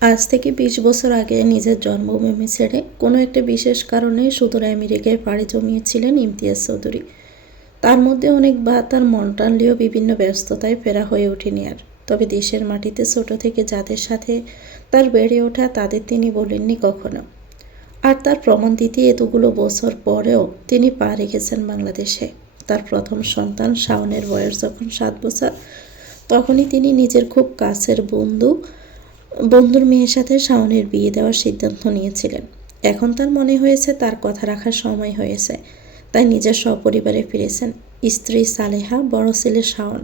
আজ থেকে ২০ বছর আগে নিজের জন্মভূমি ছেড়ে কোনো একটা বিশেষ কারণে সুদূর আমেরিকায় পাড়ি জমিয়েছিলেন ইমতিয়াজ চৌধুরী। তার মধ্যে অনেক বা তার মন টানলেও বিভিন্ন ব্যস্ততায় ফেরা হয়ে ওঠেনি আর। তবে দেশের মাটিতে ছোট থেকে যাদের সাথে তার বেড়ে ওঠা তাদের তিনি বলেননি কখনো। আর তার প্রমাণ দিতে এতগুলো বছর পরেও তিনি পা রেখেছেন বাংলাদেশে। তার প্রথম সন্তান শাওনের বয়স যখন ৭ বছর, তখনই তিনি নিজের খুব কাছের বন্ধুর মেয়ের সাথে শাওনের বিয়ে দেওয়ার সিদ্ধান্ত নিয়েছিলেন। এখন তার মনে হয়েছে তার কথা রাখার সময় হয়েছে, তাই নিজের সপরিবারে ফিরেছেন। স্ত্রী সালেহা, বড় ছেলে শাওন,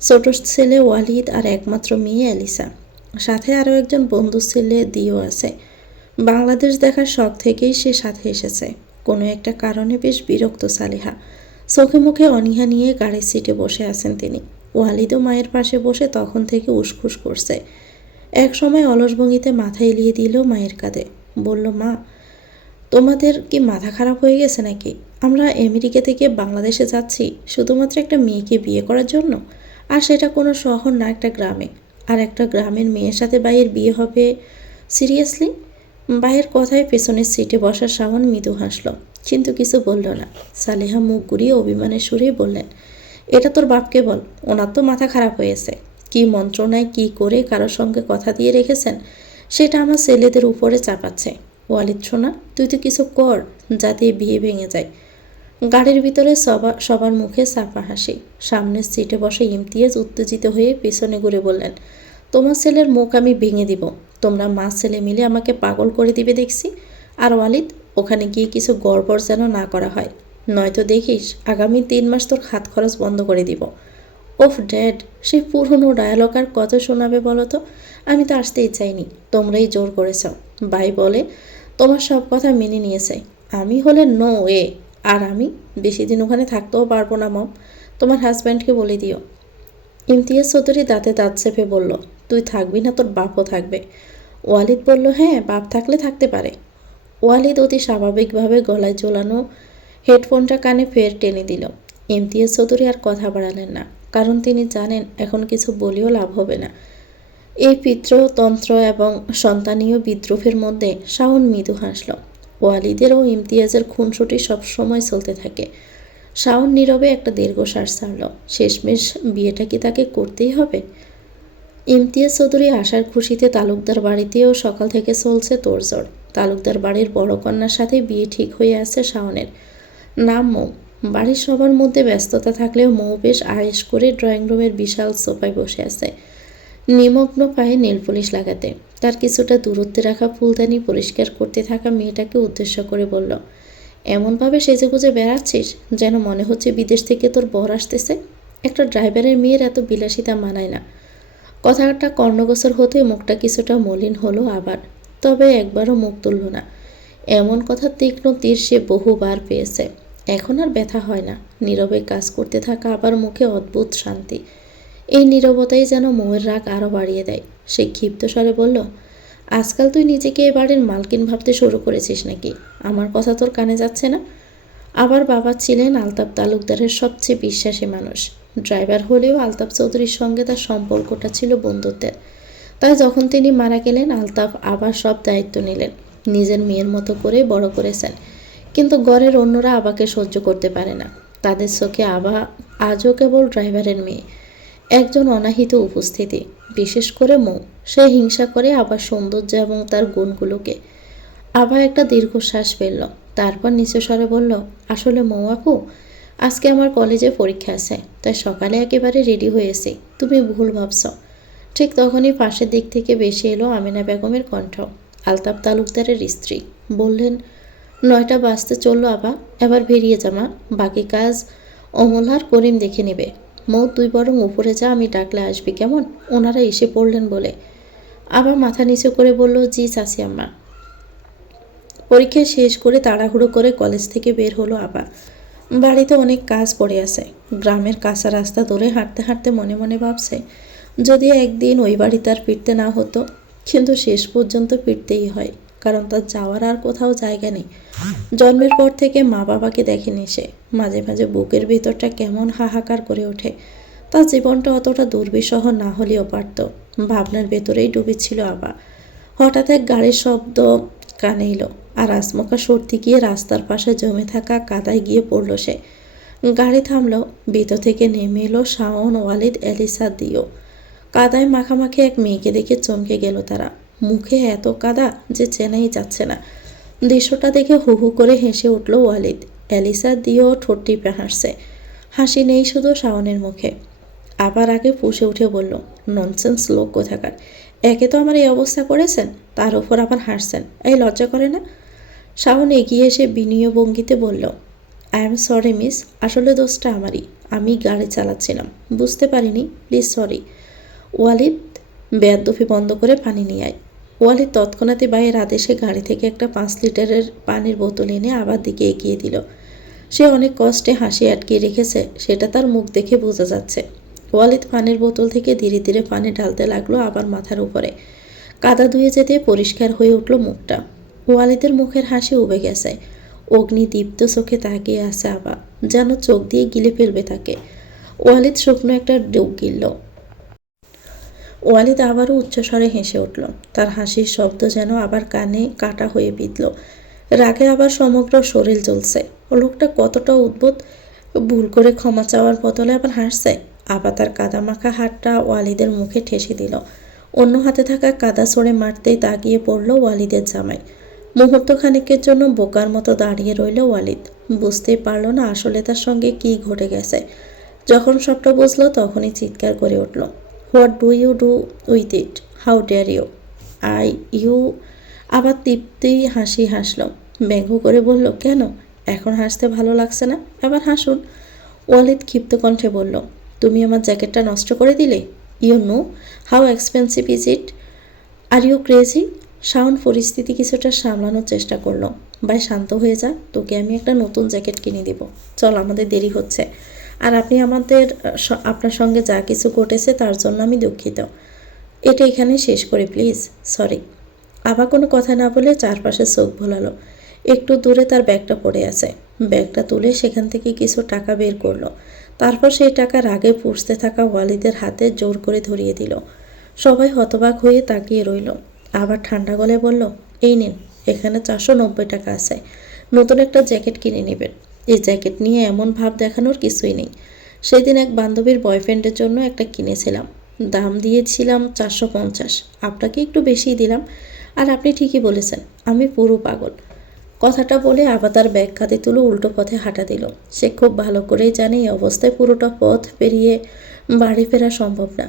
ছোট ছেলে ওয়ালিদ আর একমাত্র মেয়ে অ্যালিসা। সাথে আরও একজন বন্ধু ছেলে দিও আছে। বাংলাদেশ দেখার শখ থেকেই সে সাথে এসেছে। কোনো একটা কারণে বেশ বিরক্ত সালেহা। চোখে মুখে অনীহা নিয়ে গাড়ির সিটে বসে আছেন তিনি। ওয়ালিদও মায়ের পাশে বসে তখন থেকে উসখুস করছে। এক সময় অলস ভঙ্গিতে মাথা এলিয়ে দিল মায়ের কাঁধে। বলল, মা, তোমাদের কি মাথা খারাপ হয়ে গেছে নাকি? আমরা আমেরিকা থেকে বাংলাদেশে যাচ্ছি শুধুমাত্র একটা মেয়েকে বিয়ে করার জন্য, আর সেটা কোনো শহর না, একটা গ্রামে। আর একটা গ্রামের মেয়ের সাথে ভাইয়ের বিয়ে হবে? সিরিয়াসলি? ভাইয়ের কথায় পেছনের সিটে বসা শাওন মৃদু হাসল, কিন্তু কিছু বলল না। সালেহা মুখ ঘুরিয়ে অভিমানের সুরেই বললেন, এটা তোর বাপকে বল, ওনার তো মাথা খারাপ হয়েছে। কি মন্ত্রণায় কি করে কারোর সঙ্গে কথা দিয়ে রেখেছেন, সেটা আমার ছেলেদের উপরে চাপাচ্ছে। ওয়ালিদ শোনা, তুই তো কিছু কর যাতে বিয়ে ভেঙে যায়। গাড়ির ভিতরে সবার মুখে সাফা হাসি। সামনের সিটে বসে ইমতিয়াজ উত্তেজিত হয়ে পেছনে ঘুরে বললেন, তোমার ছেলের মুখ আমি ভেঙে দিব। তোমরা মা ছেলে মিলে আমাকে পাগল করে দিবে দেখছি। আর ওয়ালিদ, ওখানে গিয়ে কিছু গড়বড় যেন না করা হয়, নয়তো দেখিস আগামী ৩ মাস তোর হাত খরচ বন্ধ করে দিব। ওফ ড্যাড, সেই পুরনো ডায়ালগ আর কত শোনাবে বলো তো? আমি তো আসতেই চাইনি, তোমরাই জোর করেছ। ভাই বলে তোমার সব কথা মেনে নিয়েছে, আমি হলে নো ওয়ে। আর আমি বেশি দিন ওখানে থাকতেও পারবো না মম, তোমার হাজব্যান্ডকে বলে দিও। ইমতিয়াজ চৌধুরী দাঁতে দাঁত চেপে বলল, তুই থাকবি না, তোর বাপও থাকবে। ওয়ালিদ বলল, হ্যাঁ, বাপ থাকলে থাকতে পারে। ওয়ালিদ অতি স্বাভাবিকভাবে গলায় ঝোলানো হেডফোনটা কানে ফের টেনে দিল। ইমতিয়াজ চৌধুরী আর কথা বাড়ালেন না, কারণ তিনি জানেন এখন কিছু বলেও লাভ হবে না। এই পিতৃতন্ত্র এবং সন্তানীয় বিদ্রোহের মধ্যে শাওন মৃদু হাসল। ওয়ালিদের ও ইমতিয়াজের খুনসুটি সবসময় চলতে থাকে। শাওন নীরবে একটা দীর্ঘশ্বাস ছাড়ল। শেষমেশ বিয়েটা কি তাকে করতেই হবে? ইমতিয়াজ চৌধুরী আসার খুশিতে তালুকদার বাড়িতেও সকাল থেকে চলছে তোড়জোড়। তালুকদার বাড়ির বড় কন্যার সাথে বিয়ে ঠিক হয়ে আছে শাওনের। নাম মৌ। বাড়ির সবার মধ্যে ব্যস্ততা থাকলেও মৌ বেশ আয়েশ করে ড্রয়িং রুমের বিশাল সোফায় বসে আছে, নিমগ্ন পায়ে নেল পলিশ লাগাতে। তার কিছুটা দূরত্বে রাখা ফুলদানি পরিষ্কার করতে থাকা মেয়েটাকে উদ্দেশ্য করে বলল, এমনভাবে সেজেগুজে বেড়াচ্ছিস যেন মনে হচ্ছে বিদেশ থেকে তোর বর আসতেছে। একটা ড্রাইভারের মেয়ের এত বিলাসিতা মানায় না। কথাটা কর্ণগোচর হতে মুখটা কিছুটা মলিন হলো আবার, তবে একবারও মুখ তুলল না। এমন কথা তীক্ষ্ণ তীর সে বহুবার পেয়েছে। এখন আর ব্যথা হয় না। নীরবে কাজ করতে থাকা আবার মুখে অদ্ভুত শান্তি। এই নীরবতাই যেন মৌয়ের রাগ আরও বাড়িয়ে দেয়। সে ক্ষিপ্ত স্বরে বলল, আজকাল তুই নিজেকে এ বাড়ির মালকিন ভাবতে শুরু করেছিস নাকি? আমার কথা তোর কানে যাচ্ছে না? আবার বাবা ছিলেন আলতাফ তালুকদারের সবচেয়ে বিশ্বাসী মানুষ। ড্রাইভার হলেও আলতাফ চৌধুরীর সঙ্গে তার সম্পর্কটা ছিল বন্ধুত্বের। তাই যখন তিনি মারা গেলেন আলতাফ আবার সব দায়িত্ব নিলেন। নিজের মেয়ের মতো করে বড় করেছেন। কিন্তু ঘরের অন্যরা আবাকে সহ্য করতে পারে না। তাদের চোখে আবা আজও কেবল ড্রাইভারের মেয়ে, একজন অনাহিত উপস্থিতি। বিশেষ করে মৌ, সে হিংসা করে আবার সৌন্দর্য এবং তার গুণগুলোকে। আভা একটা দীর্ঘশ্বাস ফেলল, তারপর নিচু স্বরে বলল, আসলে মৌ আপু, আজকে আমার কলেজে পরীক্ষা আছে, তাই সকালে একেবারে রেডি হয়েছি। তুমি ভুল ভাবছ। ঠিক তখনই পাশের দিক থেকে ভেসে এলো আমিনা বেগমের কণ্ঠ, আলতাফ তালুকদারের স্ত্রী। বললেন, 9টা বাজতে চললো আবা, এবার বেরিয়ে যামা, বাকি কাজ অমল আর করিম দেখে নেবে। মৌ, তুই বরং উপরে যা, আমি ডাকলে আসবি কেমন? ওনারা এসে পড়লেন বলে। আবার মাথা নিচু করে বলল, জি চাচি আম্মা। পরীক্ষা শেষ করে তাড়াহুড়ো করে কলেজ থেকে বের হলো আবা। বাড়িতে অনেক কাজ পড়ে আছে। গ্রামের কাঁচা রাস্তা ধরে হাঁটতে হাঁটতে মনে মনে ভাবছে, যদিও একদিন ওই বাড়িতে আর ফিরতে না হতো, কিন্তু শেষ পর্যন্ত ফিরতেই হয়, কারণ তার যাওয়ার আর কোথাও জায়গা নেই। জন্মের পর থেকে মা বাবাকে দেখেনি সে। মাঝে মাঝে বুকের ভেতরটা কেমন হাহাকার করে ওঠে। তার জীবনটা অতটা দুর্বিষহ না হলেও পারত। ভাবনার ভেতরেই ডুবেছিল আবা। হঠাৎ এক গাড়ির শব্দ কানে এলো, আর আচমকা সর্দি গিয়ে রাস্তার পাশে জমে থাকা কাদায় গিয়ে পড়ল সে। গাড়ি থামলো, ভিতর থেকে নেমে এলো শাওন, ওয়ালিদ, এলিসা, দিও। কাদায় মাখামাখি এক মেয়েকে দেখে চমকে গেল তারা। মুখে এত কাদা যে চেনাই যাচ্ছে না। দৃশ্যটা দেখে হু হু করে হেসে উঠল ওয়ালিদ। এলিসা, দিও ঠোঁট টিপে হাসছে। হাসি নেই শুধু শাওনের মুখে। আবার আগে ফুঁসে উঠে বলল, ননসেন্স লোক কোথাকার! একে তো আমার এই অবস্থা করেছেন, তার উপর আবার হাসছেন, এই লজ্জা করে না? শাওন এগিয়ে এসে বিনীয় ভঙ্গিতে বলল, আই এম সরি মিস, আসলে দোষটা আমারই, আমি গাড়ি চালাচ্ছিলাম, বুঝতে পারিনি, প্লিজ সরি। ওয়ালিদ, বেয়াদ্দফি বন্ধ করে পানি নিয়ে আয়। ওয়ালিদ তৎক্ষণাৎ ভাইয়ের আদেশে গাড়ি থেকে একটা 5 লিটারের পানির বোতল এনে আবার দিকে এগিয়ে দিল। সে অনেক কষ্টে হাসি আটকিয়ে রেখেছে, সেটা তার মুখ দেখে বোঝা যাচ্ছে। ওয়ালিদ পানির বোতল থেকে ধীরে ধীরে পানি ঢালতে লাগলো আবার মাথার উপরে। কাদা ধুয়ে যেতে পরিষ্কার হয়ে উঠল মুখটা। ওয়ালিদের মুখের হাসি উবে গেছে। অগ্নিদীপ্ত চোখে তাকিয়ে আছে আবার, যেন চোখ দিয়ে গিলে ফেলবে তাকে। ওয়ালিদ শুকনো একটা ডুব গিলল। ওয়ালিদ আবারও উচ্চস্বরে হেসে উঠল। তার হাসির শব্দ যেন আবার কানে কাটা হয়ে বিঁধল। রাগে আবার সমগ্র শরীর জ্বলছে। ও লোকটা কতটা উদ্ভুত! ভুল করে ক্ষমা চাওয়ার বদলে আবার হাসছে। আবার তার কাদামাখা হাতটা ওয়ালিদের মুখে ঠেসে দিল। অন্য হাতে থাকা কাদা ছড়ে মারতেই তাকিয়ে পড়ল ওয়ালিদের জামাই। মুহূর্ত খানিকের জন্য বোকার মতো দাঁড়িয়ে রইল ওয়ালিদ। বুঝতেই পারল না আসলে তার সঙ্গে কি ঘটে গেছে। যখন সবটা বুঝলো তখনই চিৎকার করে উঠল, what do you do with it? How dare you! You! আবার তৃপ্তি হাসি হাসল। ব্যঙ্গ করে বলল, কেন এখন হাসতে ভালো লাগছে না? এবার হাসুন। ওয়ালিদ ক্ষিপ্ত কণ্ঠে বলল, তুমি আমার জ্যাকেটটা নষ্ট করে দিলে। You know how expensive is it? Are you crazy? Shaon পরিস্থিতি কিছুটা সামলানোর চেষ্টা করলো। ভাই শান্ত হয়ে যা, তোকে আমি একটা নতুন জ্যাকেট কিনে দেব। চল, আমাদের দেরি হচ্ছে। আর আপনি আপনার সঙ্গে যা কিছু ঘটেছে তার জন্য আমি দুঃখিত। এটা এখানে শেষ করি প্লিজ, সরি। আবার কোনো কথা না বলে চারপাশে চোখ ভোলালো। একটু দূরে তার ব্যাগটা পড়ে আছে। ব্যাগটা তুলে সেখান থেকে কিছু টাকা বের করলো। তারপর সেই টাকা রাগে পুষতে থাকা ওয়ালিদের হাতে জোর করে ধরিয়ে দিল। সবাই হতবাক হয়ে তাকিয়ে রইল। আবার ঠান্ডা গলায় বলল, এই নিন, এখানে 490 টাকা আছে, নতুন একটা জ্যাকেট কিনে নেবেন। এই জ্যাকেট নিয়ে এমন ভাব দেখানোর কিছুই নেই। সেদিন এক বান্ধবীর বয়ফ্রেন্ডের জন্য একটা কিনেছিলাম, দাম দিয়েছিলাম 450, আপনাকে একটু বেশিই দিলাম। আর আপনি ঠিকই বলেছেন, আমি পুরো পাগল। কথাটা বলে আবার তার ব্যাগ কাঁধে তুলে উল্টো পথে হাঁটা দিল। সে খুব ভালো করেই জানে এই অবস্থায় পুরোটা পথ পেরিয়ে বাড়ি ফেরা সম্ভব না।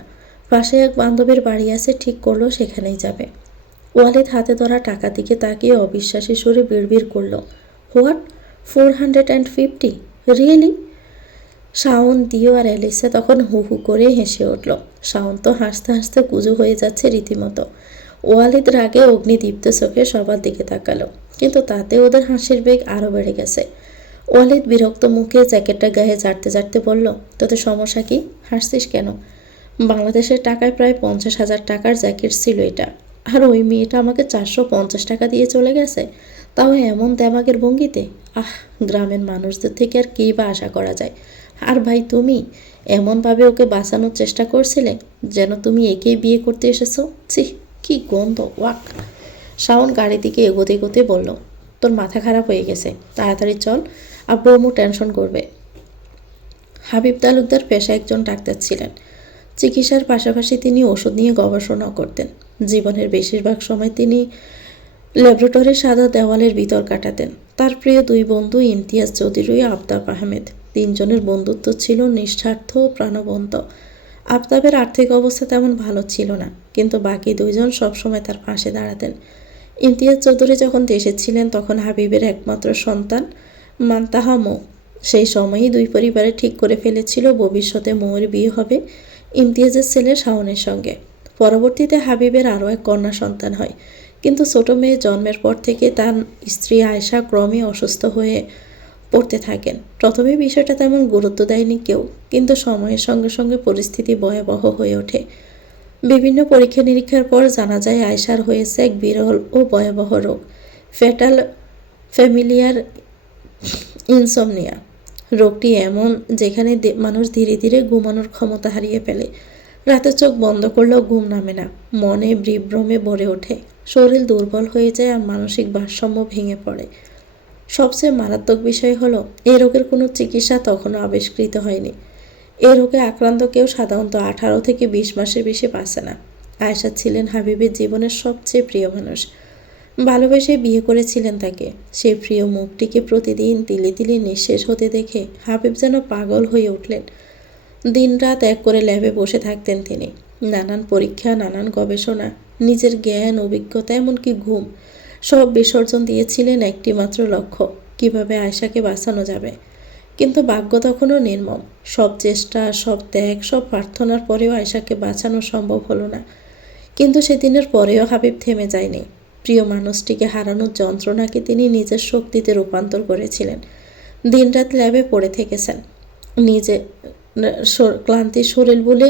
পাশে এক বান্ধবীর বাড়ি আছে, ঠিক করলো সেখানেই যাবে। ওয়ালিদ হাতে ধরা টাকার দিকে তাকিয়ে অবিশ্বাসী সুরে বিড়বিড় করল, হোয়াট, 450? রিয়েলি? শাওন, দিও আর এলিসা তখন হু হু করে হেসে উঠল। শাওন তো হাসতে হাসতে কুজো হয়ে যাচ্ছে রীতিমতো। ওয়ালিদ রাগে অগ্নিদীপ্ত চোখে সবার দিকে তাকালো, কিন্তু তাতে ওদের হাসির বেগ আরও বেড়ে গেছে। ওয়ালিদ বিরক্ত মুখে জ্যাকেটটা গায়ে ঝাড়তে ঝাড়তে বলল, তোদের সমস্যা কি? হাসছিস কেন? বাংলাদেশের টাকায় প্রায় 50,000 টাকার জ্যাকেট ছিল এটা। আর ওই মেয়েটা আমাকে 450 টাকা দিয়ে চলে গেছে, তাও এমন দেমাগের ভঙ্গিতে। গ্রামের মানুষদের থেকে আর কী বা আশা করা যায়? আর ভাই, তুমি এমনভাবে ওকে বাঁচানোর চেষ্টা করছিলে যেন তুমি একেই বিয়ে করতে এসেছো। ছি, কি গন্ধ, ওয়াক! শাওন গাড়ির দিকে এগোতে এগোতে বলল, তোর মাথা খারাপ হয়ে গেছে, তাড়াতাড়ি চল, আব্বু আম্মু টেনশন করবে। হাবিব তালুকদার পেশা একজন ডাক্তার ছিলেন। চিকিৎসার পাশাপাশি তিনি ওষুধ নিয়ে গবেষণাও করতেন। জীবনের বেশিরভাগ সময় তিনি ল্যাবরেটরির সাদা দেওয়ালের ভিতর কাটাতেন। তার প্রিয় 2 বন্ধু ইমতিয়াজ চৌধুরী ও আফতাব আহমেদ। 3 জনের বন্ধুত্ব ছিল নিঃস্বার্থ ও প্রাণবন্ত। আফতাবের আর্থিক অবস্থা তেমন ভালো ছিল না, কিন্তু বাকি 2 জন সবসময় তার পাশে দাঁড়াতেন। ইমতিয়াজ চৌধুরী যখন দেশে ছিলেন তখন হাবিবের একমাত্র সন্তান মান্তাহা মৌ। সেই সময়ই 2 পরিবারে ঠিক করে ফেলেছিল ভবিষ্যতে মৌয়ের বিয়ে হবে ইমতিয়াজের ছেলে শাওনের সঙ্গে। পরবর্তীতে হাবিবের আরও এক কন্যা সন্তান হয়, কিন্তু ছোট মেয়ে জন্মের পর থেকে তার স্ত্রী আয়েশা ক্রমে অসুস্থ হয়ে পড়তে থাকেন। প্রথমে বিষয়টা তেমন গুরুত্ব দেয়নি কেউ, কিন্তু সময়ের সঙ্গে সঙ্গে পরিস্থিতি ভয়াবহ হয়ে ওঠে। বিভিন্ন পরীক্ষা নিরীক্ষার পর জানা যায় আয়েশার হয়েছে এক বিরল ও ভয়াবহ রোগ, ফ্যাটাল ফ্যামিলিয়ার ইনসমনিয়া। রোগটি এমন যেখানে মানুষ ধীরে ধীরে ঘুমানোর ক্ষমতা হারিয়ে ফেলে। রাতে চোখ বন্ধ করলেও ঘুম নামে না, মনে বিভ্রমে ভরে ওঠে, শরীর দুর্বল হয়ে যায় আর মানসিক ভারসাম্য ভেঙে পড়ে। সবচেয়ে মারাত্মক বিষয় হলো এই রোগের কোনো চিকিৎসা তখনও আবিষ্কৃত হয়নি। এই রোগে আক্রান্ত কেউ সাধারণত 18 থেকে 20 মাসের বেশি বাঁচে না। আয়েশা ছিলেন হাবিবের জীবনের সবচেয়ে প্রিয় মানুষ। ভালোবেসে বিয়ে করেছিলেন তাকে। সেই প্রিয় মুখটিকে প্রতিদিন তিলে তিলে নিঃশেষ হতে দেখে হাবিব যেন পাগল হয়ে উঠলেন। দিনরাত এক করে ল্যাবে বসে থাকতেন তিনি। নানান পরীক্ষা, নানান গবেষণা, নিজের জ্ঞান, অভিজ্ঞতা, এমনকি ঘুম সব বিসর্জন দিয়েছিলেন একটিমাত্র লক্ষ্য, কিভাবে আয়েশাকে বাঁচানো যাবে। কিন্তু ভাগ্য তখনও নির্মম। সব চেষ্টা, সব ত্যাগ, সব প্রার্থনার পরেও আয়েশাকে বাঁচানো সম্ভব হলো না। কিন্তু সেদিনের পরেও হাবিব থেমে যায়নি। প্রিয় মানুষটিকে হারানোর যন্ত্রণাকে তিনি নিজের শক্তিতে রূপান্তর করেছিলেন। দিনরাত ল্যাবে পড়ে থেকেছেন। নিজে ক্লান্তির শরীর বলে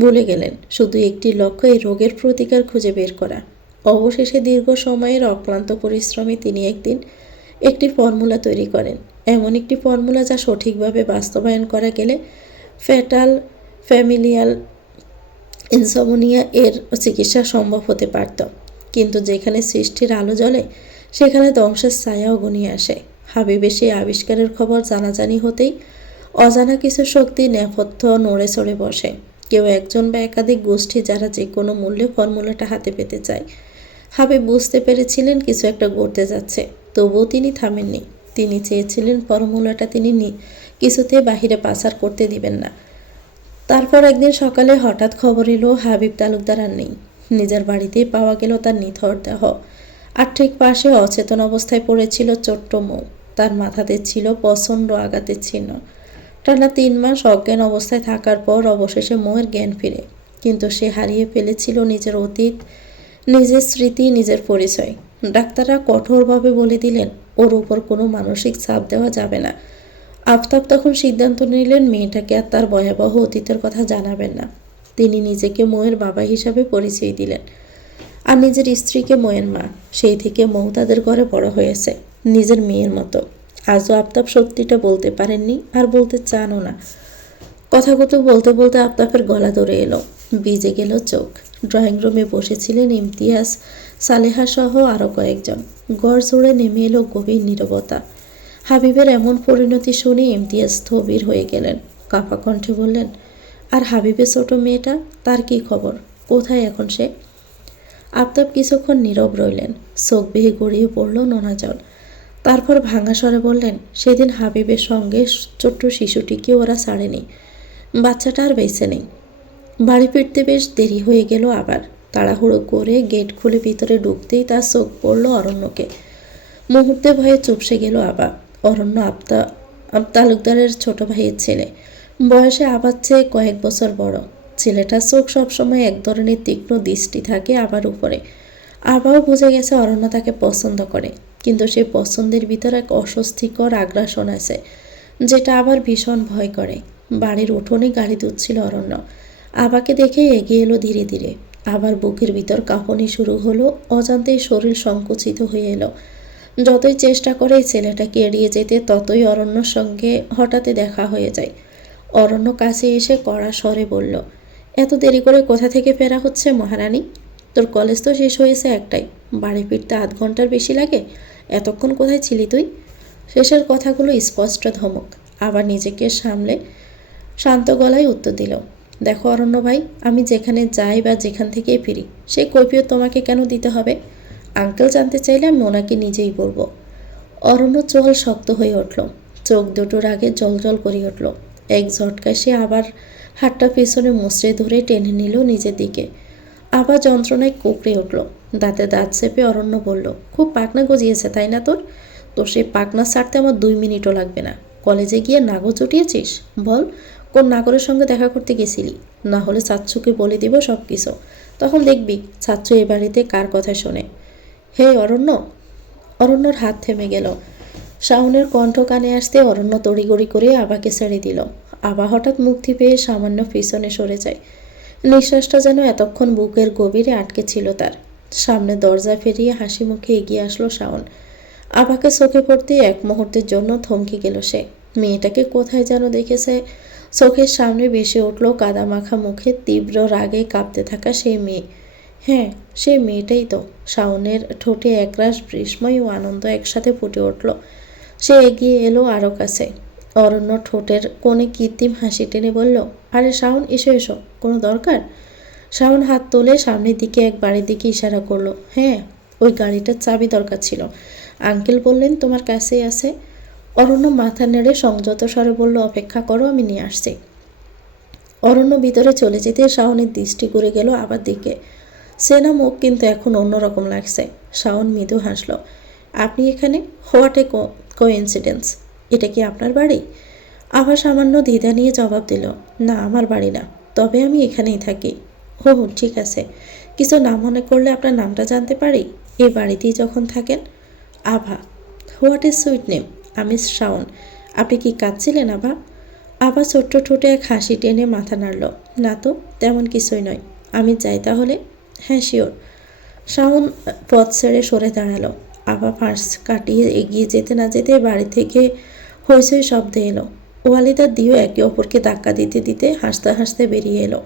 ভুলে গেলেন শুধু একটি লক্ষ্য, এই রোগের প্রতিকার খুঁজে বের করা। অবশেষে দীর্ঘ সময়ের অক্লান্ত পরিশ্রমে তিনি একদিন একটি ফর্মুলা তৈরি করেন। এমন একটি ফর্মুলা যা সঠিকভাবে বাস্তবায়ন করা গেলে ফ্যাটাল ফ্যামিলিয়াল ইনসমনিয়া এর চিকিৎসা সম্ভব হতে পারত। কিন্তু যেখানে সৃষ্টির আলো জ্বলে সেখানে ধ্বংসের ছায়াও ঘনিয়ে আসে। হাবিবের সেই আবিষ্কারের খবর জানাজানি হতেই অজানা কিছু শক্তি নেপথ্য নড়ে চড়ে বসে। কেউ একজন বা একাধিক গোষ্ঠী যারা যে কোনো মূল্যে ফর্মুলাটা হাতে পেতে চায়। হাবিব বুঝতে পেরেছিলেন কিছু একটা ঘটতে যাচ্ছে, তবুও তিনি থামেননি। তিনি চেয়েছিলেন ফর্মুলাটা তিনি কিছুতে বাহিরে পাচার করতে দিবেন না। তারপর একদিন সকালে হঠাৎ খবর এলো হাবিব তালুকদার আর নেই। নিজের বাড়িতেই পাওয়া গেল তার নিথর দেহ। আর ঠিক পাশে অচেতন অবস্থায় পড়েছিল ছোট্ট মৌ। তার মাথাতে ছিল প্রচণ্ড আঘাতের চিহ্ন। টানা 3 মাস অজ্ঞান অবস্থায় থাকার পর অবশেষে মৌয়ের জ্ঞান ফিরে। কিন্তু সে হারিয়ে ফেলেছিল নিজের অতীত, নিজের স্মৃতি, নিজের পরিচয়। ডাক্তাররা কঠোরভাবে বলে দিলেন ওর উপর কোনো মানসিক চাপ দেওয়া যাবে না। আফতাব তখন সিদ্ধান্ত নিলেন মেয়েটাকে আর তার ভয়াবহ অতীতের কথা জানাবেন না। তিনি নিজেকে মৌয়ের বাবা হিসাবে পরিচয় দিলেন আর নিজের স্ত্রীকে মৌয়ের মা। সেই থেকে মৌ তাদের ঘরে বড় হয়েছে নিজের মেয়ের মতো। আজও আফতাব সত্যিটা বলতে পারেননি আর বলতে চানও না। কথাগুলো বলতে বলতে আফতাবের গলা ধরে এলো, ভিজে গেল চোখ। ড্রয়িং রুমে বসেছিলেন ইমতিয়াজ, সালেহা সহ আরও কয়েকজন। ঘর জুড়ে নেমে এলো গভীর নীরবতা। হাবিবের এমন পরিণতি শুনে ইমতিয়াজ স্থবির হয়ে গেলেন। কাঁপা কণ্ঠে বললেন, আর হাবিবের ছোট মেয়েটা, তার কি খবর? কোথায় এখন সে? আফতাব কিছুক্ষণ নীরব রইলেন। চোখ বেয়ে গড়িয়ে পড়ল নোনা জল। তারপর ভাঙা স্বরে বললেন, সেদিন হাবিবের সঙ্গে ছোট্ট শিশুটিকে ওরা ছাড়েনি। বাচ্চাটা আর বেঁচে নেই। বাড়ি ফিরতে বেশ দেরি হয়ে গেল আবার। তাড়াহুড়ো করে গেট খুলে ভিতরে ঢুকতেই তার চোখ পড়ল অরণ্যকে। মুহূর্তে ভয়ে চুপসে গেল আবার। অরণ্য তালুকদারের ছোট ভাইয়ের ছেলে। বয়সে আবার চেয়ে কয়েক বছর বড়। ছেলেটার চোখ সবসময় এক ধরনের তীক্ষ্ণ দৃষ্টি থাকে আবার উপরে। আবারও বুঝে গেছে অরণ্য তাকে পছন্দ করে, কিন্তু সে পছন্দের ভিতরে এক অস্বস্তিকর আগ্রাসন আছে, যেটা আবার ভীষণ ভয় করে। বাড়ির উঠোনে গাড়ি তুলছিল অরণ্য। আবাকে দেখে এগিয়ে এলো ধীরে ধীরে। আবার বুকের ভিতর কাঁপুনি শুরু হলো। অজান্তেই শরীর সংকুচিত হয়ে এলো। যতই চেষ্টা করে ছেলেটাকে এড়িয়ে যেতে, ততই অরণ্যর সঙ্গে হঠাৎই দেখা হয়ে যায়। অরণ্য কাছে এসে কড়া স্বরে বলল, এত দেরি করে কোথা থেকে ফেরা হচ্ছে মহারানী? তোর কলেজ তো শেষ হয়েছে একটাই, বাড়ি ফিরতে 8 ঘন্টার বেশি লাগে। এতক্ষণ কোথায় ছিলি তুই? শেষের কথাগুলো স্পষ্ট ধমক। আবার নিজেকে সামলে শান্ত গলায় উত্তর দিল, দেখো অরণ্য ভাই, আমি যেখানে যাই বা যেখান থেকেই ফিরি, সেই কৈফিয়ত তোমাকে কেন দিতে হবে? আঙ্কেল জানতে চাইলে আমি ওনাকে নিজেই বলবো। অরণ্য চোখ শক্ত হয়ে উঠল। চোখ দুটোর আগে জল করে উঠল। এক ঝটকায় সে আবার হাতটা পেছনে মুচড়ে ধরে টেনে নিল নিজের দিকে। আবার যন্ত্রণায় কুঁকড়ে উঠল। দাঁতে দাঁত চেপে অরণ্য বলল, খুব পাকনা গজিয়েছে তাই না তোর? তো সেই পাকনা ছাড়তে আমার 2 মিনিটও লাগবে না। কলেজে গিয়ে নাগর চটিয়েছিস? বল, কোন নাগরের সঙ্গে দেখা করতে গেছিলি? না হলে চাচ্চুকে বলে দিব সব কিছু। তখন দেখবি চাচ্চু এ বাড়িতে কার কথা শোনে। হে অরণ্য! অরণ্যর হাত থেমে গেল। শাওনের কণ্ঠ কানে আসতে অরণ্য তড়িগড়ি করে আবাকে ছেড়ে দিল। আবা হঠাৎ মুক্তি পেয়ে সামান্য পিছনে সরে যায়। নিঃশ্বাসটা যেন এতক্ষণ বুকের গভীরে আটকে ছিল তার। সামনে দরজা ফেরিয়ে হাসি মুখে এগিয়ে আসলো শাওন। আবাকে চোখে পড়তে এক মুহূর্তের জন্য থমকে গেল সে। মেয়েটাকে কোথায় যেন দেখেছে। চোখের সামনে ভেসে উঠল কাদা মাখা মুখে তীব্র রাগে কাঁপতে থাকা সেই মেয়ে। হ্যাঁ, সে মেয়েটাই তো। শাওনের ঠোঁটে একরাশ বিস্ময় ও আনন্দ একসাথে ফুটে উঠল। সে এগিয়ে এলো আরও কাছে। অরণ্য ঠোঁটের কোণে কৃত্রিম হাসি টেনে বলল, আরে শাওন, এসো এসো, কোনো দরকার? শাওন হাত তুলে সামনের দিকে এক বাড়ির দিকে ইশারা করলো। হ্যাঁ, ওই গাড়িটার চাবি দরকার ছিল। আঙ্কেল বললেন তোমার কাছেই আছে। অরণ্য মাথা নেড়ে সংযত স্বরে বলল, অপেক্ষা করো, আমি নিয়ে আসছি। অরণ্য ভিতরে চলে যেতে শাওনের দৃষ্টি ঘুরে গেল আবার দিকে। সেনা মুখ কিন্তু এখন অন্যরকম লাগছে। শাওন মৃদু হাসল। আপনি এখানে? What a coincidence. এটা কি আপনার বাড়ি? আবার সামান্য দ্বিধা নিয়ে জবাব দিল, না, আমার বাড়ি না, তবে আমি এখানেই থাকি। ও ঠিক আছে, কিছু না মনে করলে আপনার নামটা জানতে পারি? এই বাড়িতেই যখন থাকেন। আভা। What is sweet name. আমি শাওন। আপনি কি কাঁদছিলেন আভা? আভা ছোট্ট ঠোঁটে এক হাসি টেনে মাথা নাড়ল। না তো, তেমন কিছুই নয়। আমি যাই তাহলে? হ্যাঁ, শিওর। শাওন পথ ছেড়ে সরে দাঁড়ালো। আভা ফাঁস কাটিয়ে এগিয়ে যেতে না যেতে বাড়ি থেকে হইচই শব্দ এলো। ওয়ালিদার দিও একে অপরকে ধাক্কা দিতে দিতে হাসতে হাসতে বেরিয়ে এলো।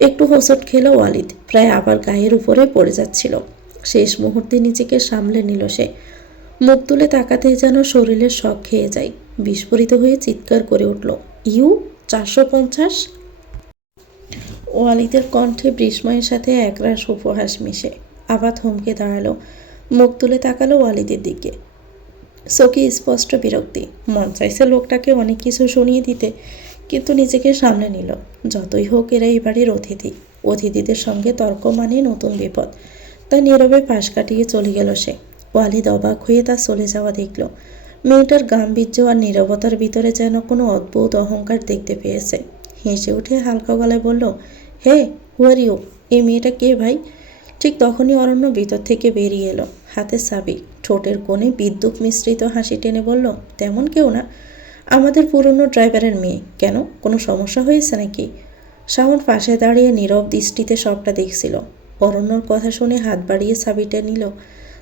একটু হোঁচট খেলো ওয়ালিদ, প্রায় আবার গায়ের উপরে পড়ে যাচ্ছিল। শেষ মুহূর্তে নিজেকে সামলে নিল সে। মুখ তুলে তাকাতেই যেন শরীরের শখ খেয়ে যায়। বিস্ফোরিত হয়ে চিৎকার করে উঠল, ইউ 450! ওয়ালিদের কণ্ঠে বিস্ময়ের সাথে একরাশ উপহাস মিশে। আবার থমকে দাঁড়ালো, মুখ তুলে তাকালো ওয়ালিদের দিকে। চোখে স্পষ্ট বিরক্তি। মন চাইছে লোকটাকে অনেক কিছু শুনিয়ে দিতে, কিন্তু নিজেকে সামলে নিল। যতই হোক এরা এবারের অতিথি। অতিথিদের সঙ্গে তর্ক মানে নতুন বিপদ। তাই নীরবে পাশ কাটিয়ে চলে গেল সে। ওয়ালিদ অবাক হয়ে তার চলে যাওয়া দেখল। মেয়েটার গাম্ভীর্য আর নীরবতার ভিতরে যেন কোনো অদ্ভুত অহংকার দেখতে পেয়েছে। হেসে উঠে হালকা গলায় বলল, হে, হু আর ইউ? এই মেয়েটা কে ভাই? ঠিক তখনই অরণ্য ভিতর থেকে বেরিয়ে এলো, হাতে চাবি। ঠোঁটের কোণে বিদ্যুৎ মিশ্রিত হাসি টেনে বলল, তেমন কেউ না, আমাদের পুরনো ড্রাইভারের মেয়ে। কেন, কোনো সমস্যা হয়েছে নাকি? শাওন পাশে দাঁড়িয়ে নীরব দৃষ্টিতে সবটা দেখছিল। অরণ্যর কথা শুনে হাত বাড়িয়ে চাবিটা নিল।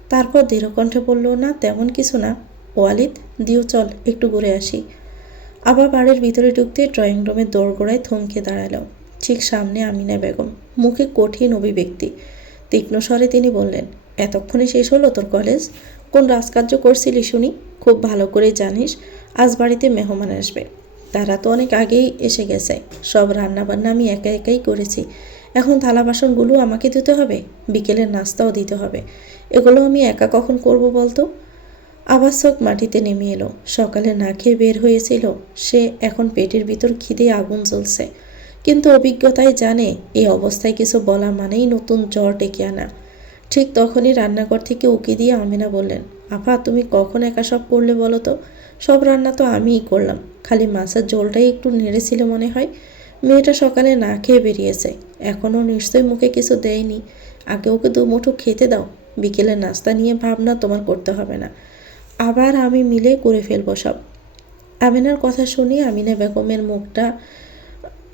তারপর দৃঢ়কণ্ঠে বলল, না, তেমন কিছু না। ওয়ালিদ, দিও চল, একটু ঘুরে আসি। আবার বাড়ির ভিতরে ঢুকতে ড্রয়িং রুমের দোরগোড়ায় থমকে দাঁড়ালো। ঠিক সামনে আমিনা বেগম, মুখে কঠিন অভিব্যক্তি। তীক্ষ্ণ স্বরে তিনি বললেন, এতক্ষণে শেষ হলো তোর কলেজ? কোন রাজকার্য করছিলি শুনি? খুব ভালো করে জানিস আজ বাড়িতে মেহমান আসবে। তারা তো অনেক আগেই এসে গেছে। সব রান্নাবান্না আমি একা একাই করেছি। এখন থালা বাসনগুলো আমাকে দিতে হবে, বিকেলের নাস্তাও দিতে হবে। এগুলো আমি একা কখন করব বলতো? আবার চোখ মাটিতে নেমে এলো। সকালে না খেয়ে বের হয়েছিল সে, এখন পেটের ভিতর খিদে আগুন জ্বলছে। কিন্তু অভিজ্ঞতায় জানে এই অবস্থায় কিছু বলা মানেই নতুন জ্বর ডেকে আনা। ঠিক তখনই রান্নাঘর থেকে উকি দিয়ে আমিনা বললেন, আপা, তুমি কখন একা সব করলে বলো তো? সব রান্না তো আমিই করলাম, খালি মাছের ঝোলটাই একটু নেড়েছিল মনে হয়। মেয়েটা সকালে না খেয়ে বেরিয়েছে, এখনও নিশ্চয়ই মুখে কিছু দেয়নি। আগে ওকে দুমুঠো খেতে দাও, বিকেলের নাস্তা নিয়ে ভাবনা তোমার করতে হবে না। আবার আমি মিলে করে ফেলবো সব। আমিনার কথা শুনে আমিনা বেগমের মুখটা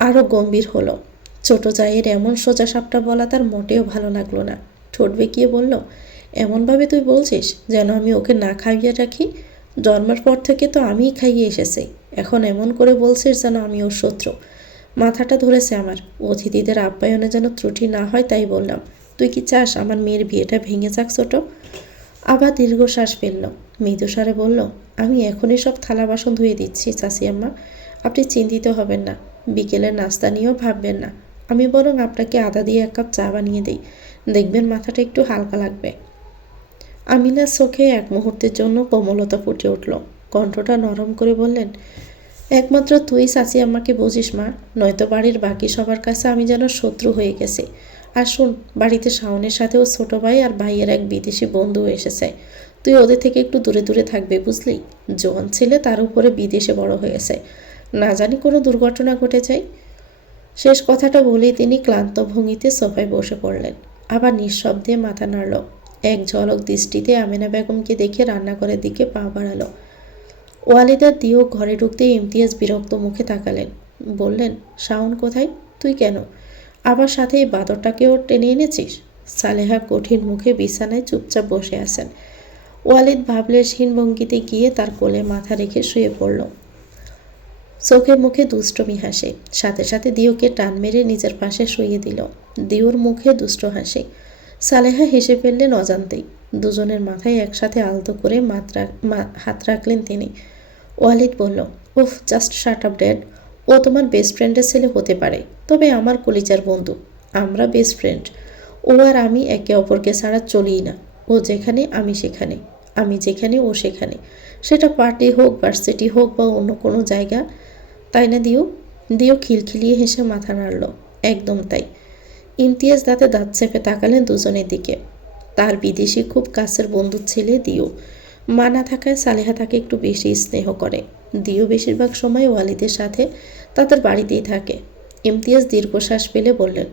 আরও গম্ভীর হলো। ছোট জায়ের এমন সোজা সাপটা বলা তার মোটেও ভালো লাগলো না। ঠোঁট বেঁকিয়ে বলল, এমনভাবে তুই বলছিস যেন আমি ওকে না খাইয়ে রাখি? জন্মের পর থেকে তো আমিই খাইয়ে এসেছি, এখন এমন করে বলছিস যেন আমি ওর শত্রু। মাথাটা ধরেছে আমার। অতিথিদের আপ্যায়নে যেন ত্রুটি না হয় তাই বললাম। তুই কি চাস আমার মেয়ের বিয়েটা ভেঙে যাক ছোট? আবার দীর্ঘশ্বাস ফেলল। মৃদুস্বরে বলল, আমি এখনই সব থালা বাসন ধুয়ে দিচ্ছি চাচি আম্মা, আপনি চিন্তিত হবেন না। বিকেলের নাস্তা নিয়েও ভাববেন না। আমি বরং আপনাকে আদা দিয়ে এক কাপ চা বানিয়ে দিই, দেখবেন মাথাটা একটু হালকা লাগবে। আমিনার চোখে এক মুহূর্তের জন্য কোমলতা ফুটে উঠল। কণ্ঠটা নরম করে বললেন, একমাত্র তুই চাচি আমাকে বুঝিস মা, নয়তো বাড়ির বাকি সবার কাছে আমি যেন শত্রু হয়ে গেছি। আর শোন, বাড়িতে শাওনের সাথেও ছোট ভাই আর ভাইয়ের এক বিদেশি বন্ধু এসেছে। তুই ওদের থেকে একটু দূরে দূরে থাকবে, বুঝলি? জোয়ান ছেলে, তার উপরে বিদেশে বড় হয়েছে, না জানি কোনো দুর্ঘটনা ঘটে যায়। শেষ কথাটা বলেই তিনি ক্লান্ত ভঙ্গিতে সোফায় বসে পড়লেন। আবার নিঃশব্দে মাথা নাড়ল। এক ঝলক দৃষ্টিতে আমিনা বেগমকে দেখে রান্নাঘরের দিকে পা বাড়ালো। ওয়ালিদার দিও ঘরে ঢুকতে ইমতিয়াজ বিরক্ত মুখে তাকালেন। বললেন, শাওন কোথায়? তুই কেন আবার সাথে এই বাদরটাকেও টেনে এনেছিস? সালেহা কঠিন মুখে বিছানায় চুপচাপ বসে আছেন। ওয়ালিদ ভাবলেশহীন ভঙ্গিতে গিয়ে তার কোলে মাথা রেখে শুয়ে পড়ল। চোখে মুখে দুষ্টমি হাসে, সাথে সাথে দিওকে টান মেরে নিজের পাশে শুইয়ে দিল। দিওর মুখে দুষ্ট হাসি। সালেহা হেসে ফেললেন অজান্তেই। দুজনের মাথায় একসাথে আলতো করে হাত রাখলেন তিনি। ওয়ালিদ বলল, উফ, জাস্ট শাট আপ ড্যাড। ও তোমার বেস্ট ফ্রেন্ডের ছেলে হতে পারে, তবে আমার কলিজার বন্ধু। আমরা বেস্ট ফ্রেন্ড। ও আর আমি একে অপরকে ছাড়া চলিই না। ও যেখানে আমি সেখানে, আমি যেখানে ও সেখানে। সেটা পার্টি হোক, ভার্সিটি হোক বা অন্য কোনো জায়গা, তাই না দিও? দিও খিলখিলিয়ে হেসে মাথা নাড়ল। একদম তাই। ইমতিয়াজ দাঁতে দাঁত চেপে তাকালেন দুজনের দিকে। তার বিদেশি খুব কাছের বন্ধুর ছেলে দিও। মা না থাকায় সালেহা তাকে একটু বেশি স্নেহ করে। দিও বেশিরভাগ সময় ওয়ালিদের সাথে তাদের বাড়িতেই থাকে। ইমতিয়াজ দীর্ঘশ্বাস পেলে বললেন,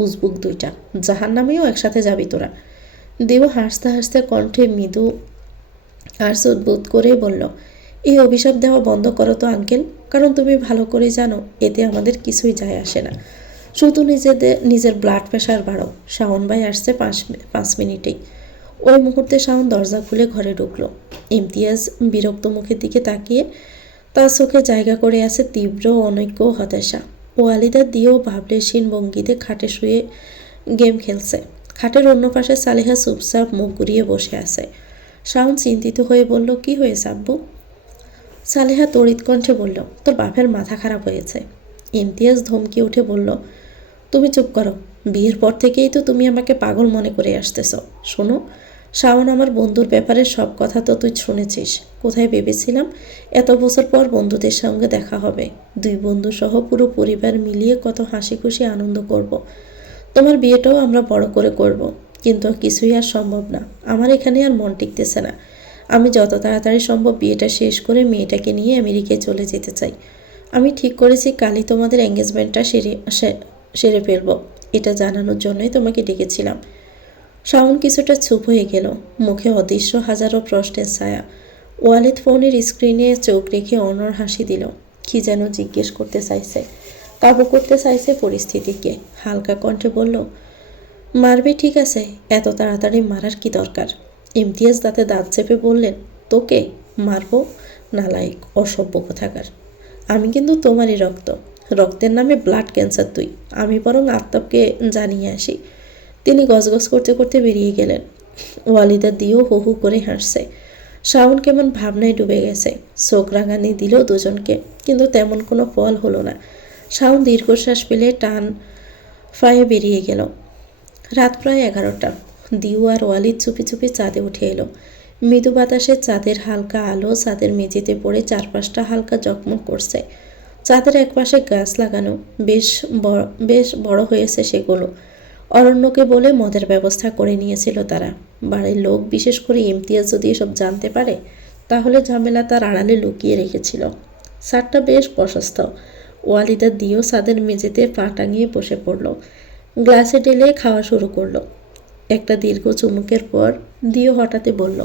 উজবুক দুইটা, জাহান্নামেও একসাথে যাবি তোরা। দিও হাসতে হাসতে কণ্ঠে মৃদু হাস্য বোধ করে বলল, এই অভিশাপ দেওয়া বন্ধ করো তো আঙ্কেল, কারণ তুমি ভালো করে জানো এতে আমাদের কিছুই যায় আসে না। শুধু নিজের ব্লাড প্রেশার বাড়াও। শাওন ভাই আসছে 5 মিনিটেই। ওই মুহূর্তে শাওন দরজা খুলে ঘরে ঢুকলো। ইমতিয়াজ বিরক্ত মুখের দিকে তাকিয়ে তার চোখে জায়গা করে আছে তীব্র অনৈক্য হতাশা। ওয়ালিদা দিয়েও ভাবলেশীন ভঙ্গিতে খাটে শুয়ে গেম খেলছে। খাটের অন্য পাশে সালেহা চুপচাপ মুখ ঘুরিয়ে বসে আছে। শাওন চিন্তিত হয়ে বলল, কি হয়েছে আব্বু? সালেহা তড়িৎ কণ্ঠে বলল, তোর বাপের মাথা খারাপ হয়েছে। ইমতিয়াজ ধমকে উঠে বলল, তুমি চুপ করো। বিয়ের পর থেকেই তো তুমি আমাকে পাগল মনে করে আসতেছ। শোনো, শাওন আমার বন্ধুর ব্যাপারে সব কথা তো তুই শুনেছিস। কোথায় ভেবেছিলাম এত বছর পর বন্ধুদের সঙ্গে দেখা হবে, 2 বন্ধু সহ পুরো পরিবার মিলিয়ে কত হাসি খুশি আনন্দ করব। তোমার বিয়েটাও আমরা বড় করে করব, কিন্তু কিছুই আর সম্ভব না। আমার এখানে আর মন টিকতেছে না। আমি যত তাড়াতাড়ি সম্ভব বিয়েটা শেষ করে মেয়েটাকে নিয়ে আমেরিকায় চলে যেতে চাই। আমি ঠিক করেছি কালই তোমাদের এঙ্গেজমেন্টটা সেরে ফেলব। এটা জানানোর জন্যই তোমাকে ডেকেছিলাম। শাওন কিছুটা চুপ হয়ে গেল, মুখে অদৃশ্য হাজারো প্রশ্নের ছায়া। ওয়ালিদ ফোনের স্ক্রিনে চোখ রেখে অনড় হাসি দিল। কি যেন জিজ্ঞেস করতে চাইছে, কাবু করতে চাইছে পরিস্থিতিকে। হালকা কণ্ঠে বলল, মারবে ঠিক আছে, এত তাড়াতাড়ি মারার কি দরকার? ইমতিয়াজ দাঁতে দাঁত চেপে বললেন, তোকে মারবো? নালায়েক, অসভ্য কোথাকার। আমি কিন্তু তোমারই রক্তের নামে ব্লাড ক্যান্সার তুই। আমি বরং আফতাবকে জানিয়ে আসি। তিনি গজগজ করতে করতে বেরিয়ে গেলেন। ওয়ালিদা দিয়েও হু হু করে হাসছে। শাওন কেমন ভাবনায় ডুবে গেছে। চোখ রাঙানি দিল দুজনকে, কিন্তু তেমন কোনো ফল হলো না। শাওন দীর্ঘশ্বাস পেলে টান ফায়ে বেরিয়ে গেল। রাত প্রায় 11টা। দিউ আর ওয়ালিদ চুপি চুপি চাঁদে উঠে এলো। মৃদু বাতাসে চাঁদের হালকা আলো চাঁদের মেঝেতে পড়ে চারপাশটা হালকা জকমক করছে। চাঁদের একপাশে গাছ লাগানো, বেশ বড় হয়েছে সেগুলো। অরণ্যকে বলে মদের ব্যবস্থা করে নিয়েছিল তারা। বাড়ির লোক, বিশেষ করে ইমতিয়াজ যদি এসব জানতে পারে, তাহলে ঝামেলা তার আড়ালে লুকিয়ে রেখেছিল। ছাদটা বেশ প্রশস্ত। ওয়ালিদা দিও ছাদের মেঝেতে পা টাঙিয়ে বসে পড়ল। গ্লাসে ঢেলে খাওয়া শুরু করলো। একটা দীর্ঘ চুমুকের পর দিও হঠাৎই বলল,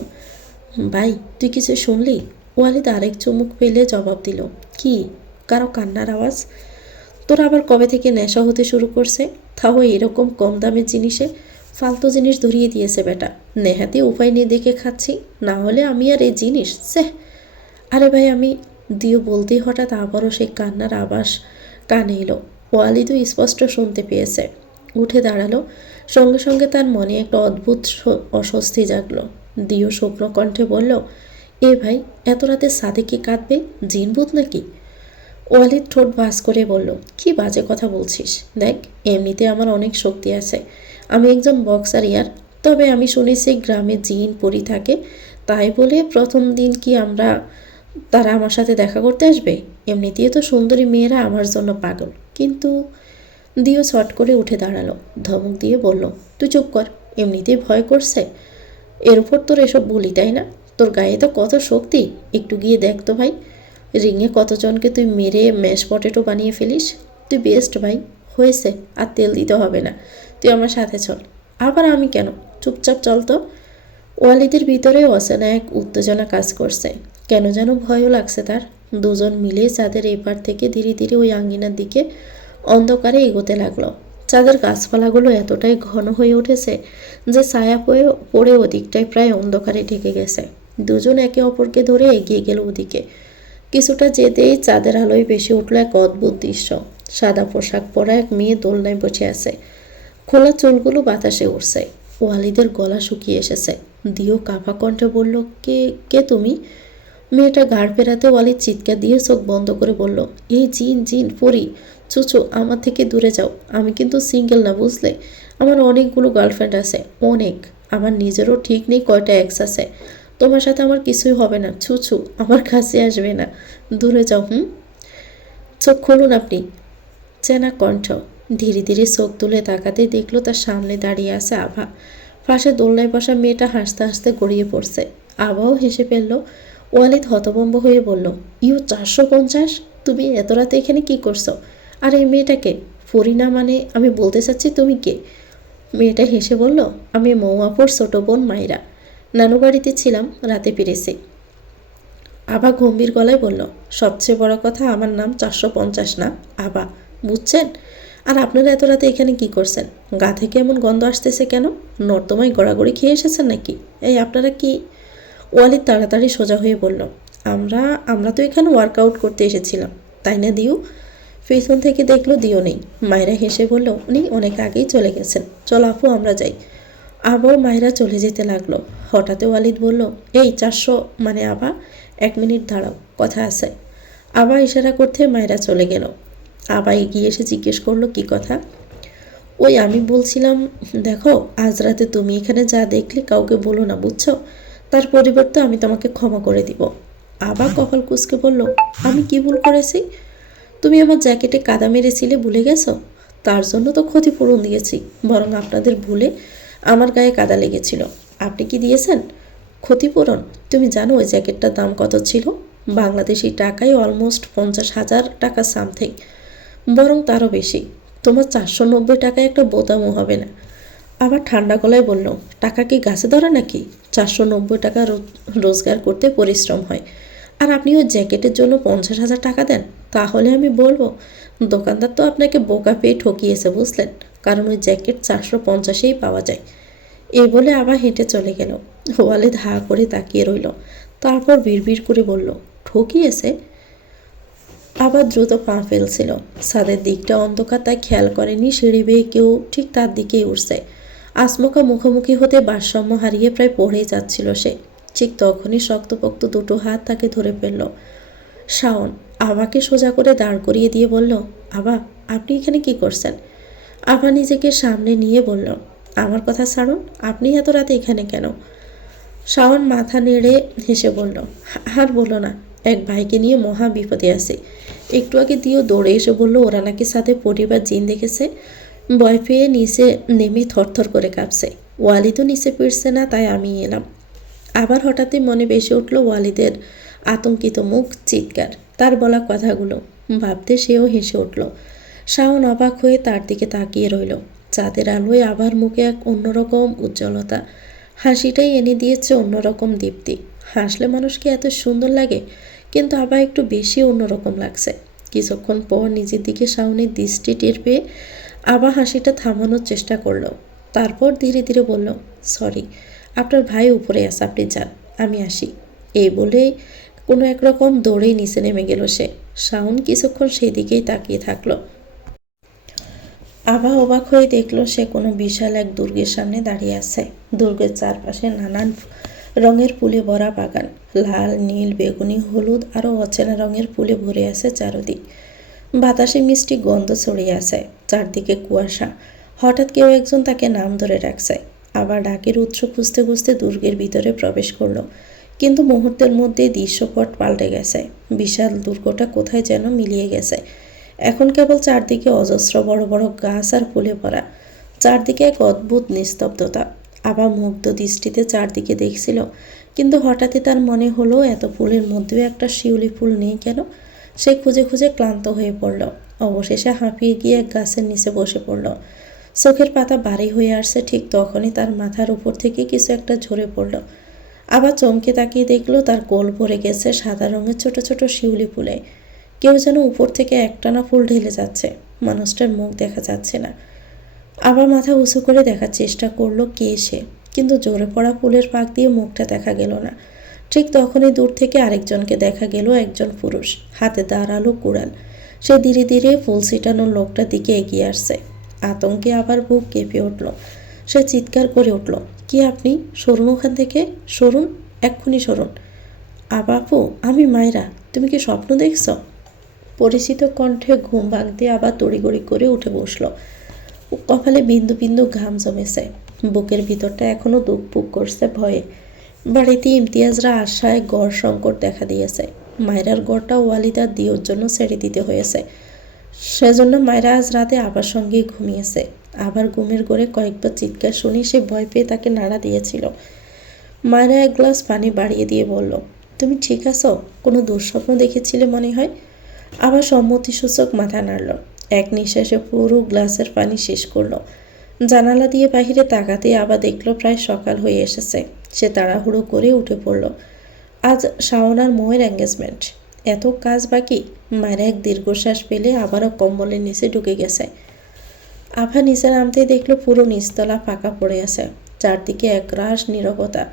ভাই তুই কিছু শুনলি? ওয়ালিদ আরেক চুমুক পেলে জবাব দিল, কি? কারো কান্নার আওয়াজ। তোর আবার কবে থেকে নেশা হতে শুরু করছে? তাও এরকম কম দামের জিনিসে? ফালতু জিনিস ধরিয়ে দিয়েছে বেটা। নেহাতি উপায় নিয়ে দেখে খাচ্ছি, না হলে আমি আর এই জিনিস আরে ভাই আমি। দিও বলতেই হঠাৎ আবারও সেই কান্নার আওয়াজ কানে এলো। ওয়ালিদও স্পষ্ট শুনতে পেয়েছে। উঠে দাঁড়ালো। সঙ্গে সঙ্গে তার মনে একটা অদ্ভুত অস্বস্তি জাগলো। দিও শুকনো কণ্ঠে বলল, এ ভাই, এত রাতে সাদে কি কাঁদবে? জিনভূত নাকি? ওয়ালিদ ঠোঁট ভাঁজ করে বলল, কি বাজে কথা বলছিস? দেখ, এমনিতে আমার অনেক শক্তি আছে। আমি একজন বক্সার ইয়ার। তবে আমি শুনেছি গ্রামে জিন পরি থাকে, তাই বলে প্রথম দিন কি তারা আমার সাথে দেখা করতে আসবে? এমনিতেই তো সুন্দরী মেয়েরা আমার জন্য পাগল। কিন্তু দিও ছট করে উঠে দাঁড়ালো। ধমক দিয়ে বলল, তুই চুপ কর। এমনিতেই ভয় করছে, এর উপর তোর এসব বলি, তাই না? তোর গায়ে তো কত শক্তি, একটু গিয়ে দেখ তো ভাই। রিংয়ে কতজনকে তুই মেরে ম্যাশ পটেটো বানিয়ে ফেলিস। তুই বেস্ট ভাই। হয়েছে, আর তেল দিতে হবে না। তুই আমার সাথে চল। আবার আমি কেন? চুপচাপ চল তো। ওয়ালিদের ভিতরে অচেনা এক উত্তেজনা কাজ করছে। কেন যেন ভয়ও লাগছে তার। দুজন মিলে চাঁদের এপার থেকে ধীরে ধীরে ওই আঙ্গিনার দিকে অন্ধকারে এগোতে লাগলো। চাঁদের গাছপালাগুলো এতটাই ঘন হয়ে উঠেছে যে ছায়া পড়ে ওদিকটায় প্রায় অন্ধকারে ঢেকে গেছে। দুজন একে অপরকে ধরে এগিয়ে গেল ওদিকে। কিছুটা যেতেই চাঁদের আলোয় ভেসে উঠল এক অদ্ভুত দৃশ্য। সাদা পোশাক পরা এক মেয়ে দোলনায় বসে আছে, খোলা চুলগুলো বাতাসে উড়ছে। ওয়ালিদের গলা শুকিয়ে এসেছে। দিও কাঁপা কণ্ঠে বলল, কে কে তুমি? মেয়েটা ঘাড় ফেরাতে ওয়ালিদ চিৎকার দিয়ে চোখ বন্ধ করে বলল, এই জিন জিন পরি, চুচু আমার থেকে দূরে যাও। আমি কিন্তু সিঙ্গেল না, বুঝলে? আমার অনেকগুলো গার্লফ্রেন্ড আছে, অনেক। আমার নিজেরও ঠিক নেই কয়টা এক্স আছে। তোমার সাথে আমার কিছুই হবে না, ছুছু আমার কাছে আসবে না, দূরে যাও। চোখ খুলুন আপনি। চেনা কণ্ঠ। ধীরে ধীরে চোখ তুলে তাকাতে দেখলো তার সামনে দাঁড়িয়ে আছে আভা। পাশে দোলনায় বসা মেয়েটা হাসতে হাসতে গড়িয়ে পড়ছে। আভাও হেসে ফেলল। ওয়ালিদ হতভম্ব হয়ে বলল, 450? তুমি এত রাতে এখানে কি করছো? আর এই মেয়েটাকে? ফরিনা মানে, আমি বলতে চাচ্ছি তুমি কে? মেয়েটা হেসে বলল, আমি মৌয়াপুর ছোট বোন মাইরা। নানু বাড়িতে ছিলাম, রাতে ফিরেছি। আভা গম্ভীর গলায় বলল, সবচেয়ে বড় কথা, আমার নাম 450 না, আভা, বুঝছেন? আর আপনারা এত রাতে এখানে কি করছেন? গা থেকে এমন গন্ধ আসতেছে কেন? নর্দমায় গড়াগড়ি খেয়ে এসেছেন নাকি? এই আপনারা কি? ওয়ালিদ তাড়াতাড়ি সোজা হয়ে বলল, আমরা আমরা তো এখানে ওয়ার্কআউট করতে এসেছিলাম, তাই না দিও? পেছন থেকে দেখলো দিও নেই। মায়েরা হেসে বলল, উনি অনেক আগেই চলে গেছেন, চল আপু আমরা যাই। আবার মায়েরা চলে যেতে লাগলো। হঠাৎ ওয়ালিদ বলল, এই 400 মানে আবা, 1 মিনিট দাঁড়াও, কথা আছে। আবা ইশারা করতে মায়েরা চলে গেল। আবা এগিয়ে এসে জিজ্ঞেস করলো, কি কথা? ওই আমি বলছিলাম, দেখো আজ রাতে তুমি এখানে যা দেখলে কাউকে বলো না, বুঝছো? তার পরিবর্তে আমি তোমাকে ক্ষমা করে দিব। আবা কপাল কুঁচকে বলল, আমি কি ভুল করেছি? তুমি আমার জ্যাকেটে কাদা মেরেছিলে, ভুলে গেছো? তার জন্য তো ক্ষতিপূরণ দিয়েছি, বরং আপনাদের ভুলে আমার গায়ে কাদা লেগেছিল। আপনি কি দিয়েছেন ক্ষতিপূরণ? তুমি জানো ওই জ্যাকেটটার দাম কত ছিল? বাংলাদেশি টাকায় অলমোস্ট 50,000 টাকা সামথিং, বরং তারও বেশি। তোমার 490 টাকায় একটা বোতামও হবে না। আবার ঠান্ডা গলায় বলল, টাকা কি গাছে ধরা নাকি? 490 টাকা রোজগার করতে পরিশ্রম হয়, আর আপনি ওই জ্যাকেটের জন্য 50,000 টাকা দেন? তাহলে আমি বলবো, দোকানদার তো আপনাকে বোকা পেয়ে ঠকিয়েছে, বুঝলেন? কারণ ওই জ্যাকেট 450-এই পাওয়া যায়। এই বলে আবার হেঁটে চলে গেল। ওয়ালিদ হা করে তাকিয়ে রইল। তারপর বিড়বিড় করে বলল, ঠকিয়েছে? আবার দ্রুত পা ফেলছিল। ছাদের দিকটা অন্ধকার, তাই খেয়াল করেনি সিঁড়ি বেয়ে কেউ ঠিক তার দিকেই উঠছে। আসমকা মুখোমুখি হতে ভারসাম্য হারিয়ে প্রায় পড়েই যাচ্ছিল সে। ঠিক তখনই শক্তপোক্ত দুটো হাত তাকে ধরে ফেলল শাওন। আভাকে সোজা করে দাঁড় করিয়ে দিয়ে বলল, আভা, আপনি এখানে কি করছেন? আভা নিজেকে সামনে নিয়ে বলল, আমার কথা ছাড়ুন, আপনি এত রাতে এখানে কেন? শাওন মাথা নেড়ে হেসে বলল, আর বলো না, এক ভাইকে নিয়ে মহা বিপদে আছে। একটু আগে দিয়েও দৌড়ে এসে বলল ওরা নাকি সাথে পরিবার জিন দেখেছে। ভয় পেয়ে নিচে নেমে থরথর করে কাঁপছে। ওয়ালিদও নিচে ফিরছে না, তাই আমি এলাম। আবার হঠাৎই মনে ভেসে উঠল ওয়ালিদের আতঙ্কিত মুখ, চিৎকার, তার বলা কথাগুলো। ভাবতে সেও হেসে উঠল। শাওন অবাক হয়ে তার দিকে তাকিয়ে রইল। চাঁদের আলোয় আবার মুখে এক অন্যরকম উজ্জ্বলতা। হাসিটাই এনে দিয়েছে অন্যরকম দীপ্তি। হাসলে মানুষকে এত সুন্দর লাগে, কিন্তু আবার একটু বেশি অন্যরকম লাগছে। কিছুক্ষণ পর নিজের দিকে শাওনের দৃষ্টি টের পেয়ে আবার হাসিটা থামানোর চেষ্টা করলো। তারপর ধীরে ধীরে বলল, সরি, আপনার ভাই উপরে আছে, আপনি যান, আমি আসি। এই বলে কোনো একরকম দৌড়েই নিচে নেমে গেল সে। শাওন কিছুক্ষণ সেই দিকেই তাকিয়ে থাকলো। আভা অবাক হয়ে দেখলো সে কোনো বিশাল এক দুর্গের সামনে দাঁড়িয়ে আছে। দুর্গের চারপাশে নানান রঙের ফুলে ভরা বাগান, লাল, নীল, বেগুনি, হলুদ আরও অচেনা রঙের ফুলে ভরে আছে চারদিক। বাতাসে মিষ্টি গন্ধ ছড়িয়ে আছে, চারদিকে কুয়াশা। হঠাৎ কেউ একজন তাকে নাম ধরে রাখছে। আবার ডাকের উৎস খুঁজতে খুঁজতে দুর্গের ভিতরে প্রবেশ করলো। কিন্তু মুহূর্তের মধ্যেই দৃশ্যপট পাল্টে গেছে। বিশাল দুর্গটা কোথায় যেন মিলিয়ে গেছে। এখন কেবল চারদিকে অজস্র বড় বড় গাছ আর ফুলে ভরা। চারদিকে এক অদ্ভুত নিস্তব্ধতা। আবার মুগ্ধ দৃষ্টিতে চারদিকে দেখছিল, কিন্তু হঠাৎই তার মনে হলো এত ফুলের মধ্যেও একটা শিউলি ফুল নেই কেন? সে খুঁজে খুঁজে ক্লান্ত হয়ে পড়ল। অবশেষে হাঁপিয়ে গিয়ে এক গাছের নিচে বসে পড়ল। চোখের পাতা ভারী হয়ে আসছে, ঠিক তখনই তার মাথার উপর থেকে কিছু একটা ঝরে পড়ল। আবার চমকে তাকিয়ে দেখলো তার কোল ভরে গেছে সাদা রঙের ছোট ছোট শিউলি ফুলে। কেউ যেন উপর থেকে একটানা ফুল ঢেলে যাচ্ছে। মানুষটার মুখ দেখা যাচ্ছে না। আবার মাথা উঁচু করে দেখার চেষ্টা করলো কে সে, কিন্তু জোরে পড়া ফুলের ফাঁক দিয়ে মুখটা দেখা গেল না। ঠিক তখনই দূর থেকে আরেকজনকে দেখা গেল, একজন পুরুষ, হাতে দাঁড়ালো কুড়াল। সে ধীরে ধীরে ফুল ছিটানো লোকটার দিকে এগিয়ে আসছে। আতঙ্কে আবার বুক কেঁপে উঠল। সে চিৎকার করে উঠল, কি আপনি? সরুন ওখান থেকে, সরুন, এক্ষুনি সরুন। আপু, আমি মায়রা, তুমি কি স্বপ্ন দেখছ? পরিচিত কণ্ঠে ঘুম ভাঙতে আবার তড়িঘড়ি করে উঠে বসল। কপালে বিন্দু বিন্দু ঘাম জমেছে। বুকের ভিতরটা এখনো দুকপুক করছে ভয়ে। বাড়িতে ইমতিয়াজরা আশায় গড় সংকট দেখা দিয়েছে। মায়রার গড়টা ওয়ালিদার দিওর জন্য ছেড়ে দিতে হয়েছে। সেজন্য মায়রা আজ রাতে আবার সঙ্গেই ঘুমিয়েছে। আবার ঘুমের ঘরে কয়েকবার চিৎকার শুনি সে ভয় পেয়ে তাকে নাড়া দিয়েছিল। মায়রা এক গ্লাস পানি বাড়িয়ে দিয়ে বলল, তুমি ঠিক আছো? কোনো দুঃস্বপ্ন দেখেছিলে মনে হয়? আবার সম্মতিসূচক মাথা নাড়ল। এক নিঃশ্বাসে পুরো গ্লাসের পানি শেষ করলো। জানালা দিয়ে বাহিরে তাকাতে আবার দেখলো প্রায় সকাল হয়ে এসেছে। সে তাড়াহুড়ো করে উঠে পড়ল। আজ শাওন আর মোয়ের এঙ্গেজমেন্ট। এত কাজ বাকি। মায়ের এক দীর্ঘশ্বাস পেলে আবারও কম্বলের নিচে ঢুকে গেছে। আভা নিচে নামতেই দেখলো পুরো নিচতলা ফাঁকা পড়ে আছে। চারদিকে একরাশ নীরবতা।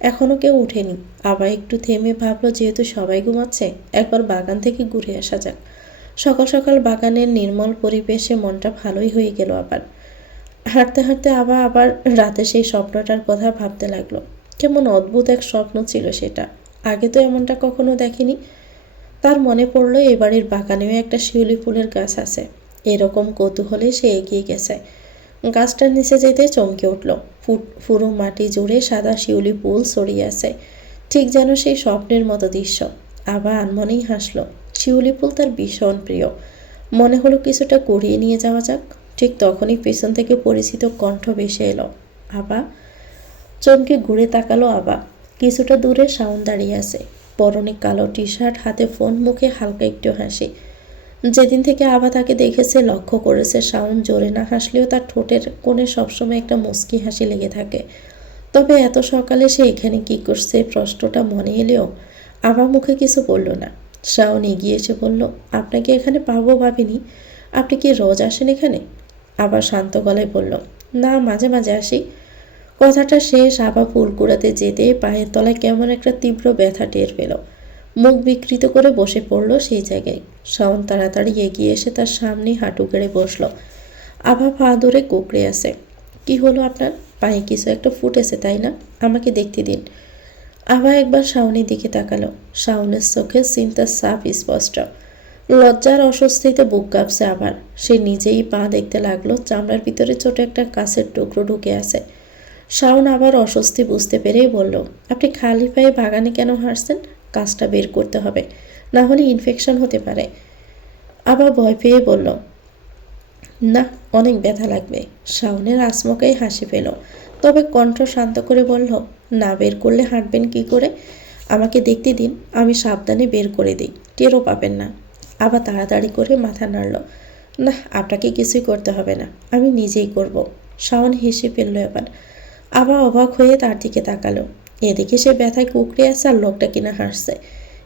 এখনো কেউ উঠেনি। আবার একটু থেমে ভাবলো, যেহেতু সবাই ঘুমাচ্ছে, একবার বাগান থেকে ঘুরে আসা যাক। সকাল সকাল বাগানের নির্মল পরিবেশে মনটা ভালোই হয়ে গেল। আবার হাঁটতে হাঁটতে আবার রাতে সেই স্বপ্নটার কথা ভাবতে লাগলো। কেমন অদ্ভুত এক স্বপ্ন ছিল সেটা। আগে তো এমনটা কখনো দেখেনি। তার মনে পড়লো এ বাড়ির বাগানেও একটা শিউলি ফুলের গাছ আছে। এরকম কৌতূহলে সে এগিয়ে গেছে। গাছটার নিচে যেতে চমকে উঠল। পুরো মাটি জুড়ে সাদা শিউলি ফুল ছড়িয়ে আছে, ঠিক যেন সেই স্বপ্নের মতো দৃশ্য। আবার আনমনেই হাসলো। শিউলি ফুল তার ভীষণ প্রিয়। মনে হলো কিছুটা কুড়িয়ে নিয়ে যাওয়া যাক। ঠিক তখনই পেছন থেকে পরিচিত কণ্ঠ ভেসে এলো, আবা। চমকে ঘুরে তাকালো আবা। কিছুটা দূরে শাওন দাঁড়িয়ে আছে, পরনে কালো টি শার্ট, হাতে ফোন, মুখে হালকা একটু হাসি। যেদিন থেকে আবা তাকে দেখেছে, লক্ষ্য করেছে শাওন জোরে না হাসলেও তার ঠোঁটের কোণে সবসময় একটা মুচকি হাসি লেগে থাকে। তবে এত সকালে সে এখানে কি করছে প্রশ্নটা মনে এলেও আবা মুখে কিছু বলল না। শাওন এগিয়ে এসে বলল, আপনাকে এখানে পাবো ভাবিনি। আপনি কি রোজ আসেন এখানে? আবার শান্ত গলায় বলল, না, মাঝে মাঝে আসি। কথাটা শেষ আবা ফুল কুড়াতে যেতে পায়ের তলায় কেমন একটা তীব্র ব্যথা টের পেল। মুখ বিকৃত করে বসে পড়ল সেই জায়গায়। শাওন তাড়াতাড়ি এগিয়ে এসে তার সামনে হাঁটু গেড়ে বসল। আভা পা ধরে কুঁকড়ে আছে। কি হলো আপনার? পায়ে কিছু একটা ফুটেছে তাই না? আমাকে দেখতে দিন। আভা একবার শাওনের দিকে তাকালো। শাওনের চোখে চিন্তার ছাপ স্পষ্ট। লজ্জার অস্বস্তিতে বুক কাঁপছে আবার। সে নিজেই পা দেখতে লাগলো। চামড়ার ভিতরে ছোট একটা কাছের টুকরো ঢুকে আছে। শাওন আবার অস্বস্তি বুঝতে পেরেই বলল, আপনি খালি পায়ে বাগানে কেন হাঁটছেন? কাজটা বের করতে হবে, না হলে ইনফেকশন হতে পারে। আবার ভয় পেয়ে বলল, না, অনেক ব্যথা লাগবে। শাওনের আচমকাই হাসি পেল, তবে কণ্ঠ শান্ত করে বলল, না বের করলে হাঁটবেন কি করে? আমাকে দেখতে দিন, আমি সাবধানে বের করে দিই, টেরও পাবেন না। আবার তাড়াতাড়ি করে মাথা নাড়ল। না, আপনাকে কিছুই করতে হবে না, আমি নিজেই করব। শাওন হেসে ফেলল এবার। আবার অবাক হয়ে তার দিকে তাকালো। এদিকে সে ব্যথায় কুঁকড়ে আছে আর লোকটা কিনা হাসছে।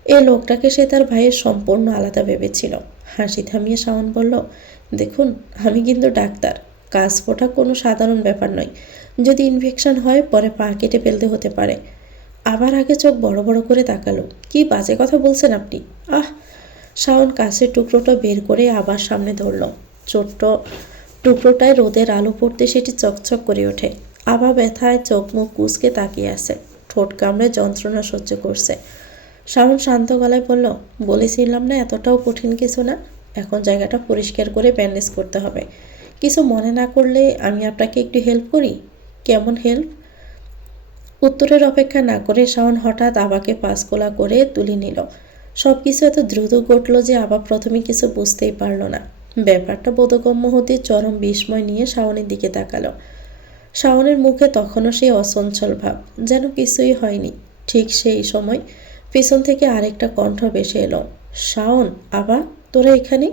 এই লোকটাকে সে তার ভাইয়ের সম্পূর্ণ আলাদা ভেবেছিল। হাসি থামিয়ে শাওন বলল, দেখুন, আমি কিন্তু ডাক্তার। কাজ ফোটা কোনো সাধারণ ব্যাপার নয়। যদি ইনফেকশন হয় পরে পা কেটে ফেলতে হতে পারে। আবার আগে চোখ বড় বড় করে তাকালো। কি বাজে কথা বলছেন আপনি? আহ! শাওন কাছের টুকরোটা বের করে আবার সামনে ধরল। ছোট্ট টুকরোটায় রোদের আলো পড়তে সেটি চকচক করে ওঠে। আবার ব্যথায় চোখ মুখ কুঁচকে তাকিয়ে আছে, ঠোঁট কামড়ে যন্ত্রণা সহ্য করছে। শাওন শান্ত গলায় বলল, বলেছিলাম না এতটাও কঠিন কিছু না। এখন জায়গাটা পরিষ্কার করে ব্যান্ডেজ করতে হবে। কিছু মনে না করলে আমি আপনাকে একটু হেল্প করি। কেমন হেল্প? উত্তরের অপেক্ষা না করে শাওন হঠাৎ আবাকে পাঁচকোলা করে তুলে নিল। সব কিছু এত দ্রুত ঘটল যে আবা প্রথমে কিছু বুঝতেই পারল না। ব্যাপারটা বোধগম্য হতে চরম বিস্ময় নিয়ে শাওনের দিকে তাকালো। শাওনের মুখে তখনও সেই অচঞ্চল ভাব, যেন কিছুই হয়নি। ঠিক সেই সময় পেছন থেকে আরেকটা কণ্ঠ ভেসে এলো, শাওন, আবা, তোরা এখানে?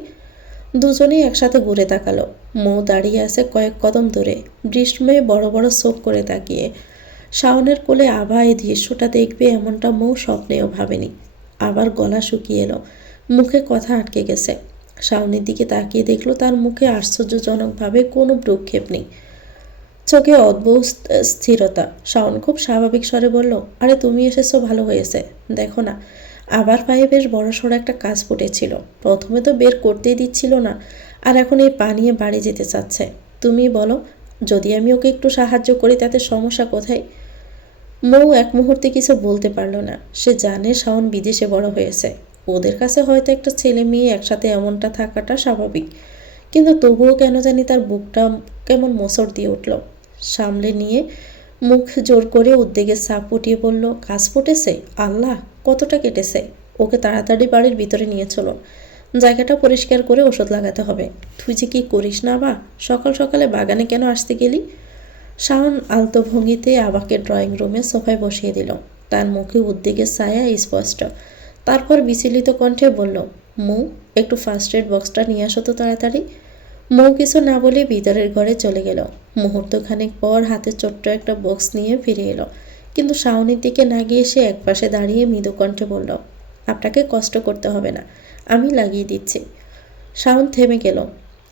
দুজনেই একসাথে ঘুরে তাকালো। মৌ দাঁড়িয়ে আছে কয়েক কদম দূরে, বৃষ্টিময়ে বড় বড় চোখ করে তাকিয়ে। শাওনের কোলে আভা এই দৃশ্যটা দেখবে এমনটা মৌ স্বপ্নেও ভাবেনি। আবার গলা শুকিয়ে এলো, মুখে কথা আটকে গেছে। শাওনের দিকে তাকিয়ে দেখলো তার মুখে আশ্চর্যজনকভাবে কোনো ভ্রুক্ষেপ নেই। চোখে অদ্ভুত স্থিরতা। শাওন খুব স্বাভাবিক স্বরে বলল, আরে তুমি এসেছো, ভালো হয়েছে। দেখো না, আবার পায়ে বেশ বড়সড় একটা কাজ ফুটেছিল। প্রথমে তো বের করতেই দিচ্ছিল না, আর এখন এই পা নিয়ে বাড়ি যেতে চাচ্ছে। তুমি বলো, যদি আমি ওকে একটু সাহায্য করি তাতে সমস্যা কোথায়? মৌ এক মুহূর্তে কিছু বলতে পারল না। সে জানে শাওন বিদেশে বড় হয়েছে, ওদের কাছে হয়তো একটা ছেলে মেয়ে একসাথে এমনটা থাকাটা স্বাভাবিক, কিন্তু তবুও কেন জানি তার বুকটা কেমন মোচড় দিয়ে উঠল। সামলে নিয়ে মুখ জোর করে উদ্বেগের ছাপ ফুটিয়ে বলল, কাজ ফুটেছে? আল্লাহ, কতটা কেটেছে? ওকে তাড়াতাড়ি বাড়ির ভিতরে নিয়ে চলো, জায়গাটা পরিষ্কার করে ওষুধ লাগাতে হবে। তুই যে কি করিস না বা, সকাল সকালে বাগানে কেন আসতে গেলি? শাওন আলতো ভঙ্গিতে আবাকে ড্রয়িং রুমে সোফায় বসিয়ে দিল। তার মুখে উদ্বেগের ছায়া স্পষ্ট। তারপর বিচলিত কণ্ঠে বলল, মৌ, একটু ফার্স্ট এড বক্সটা নিয়ে আসো তো তাড়াতাড়ি। মৌ কিছু না বলে ভিতরের ঘরে চলে গেল। মুহূর্তখানেক পর হাতে ছোট্ট একটা বক্স নিয়ে ফিরে এলো, কিন্তু শাওনের দিকে না গিয়ে সে একপাশে দাঁড়িয়ে মৃদু কণ্ঠে বলল, আপনাকে কষ্ট করতে হবে না, আমি লাগিয়ে দিচ্ছি। শাওন থেমে গেল,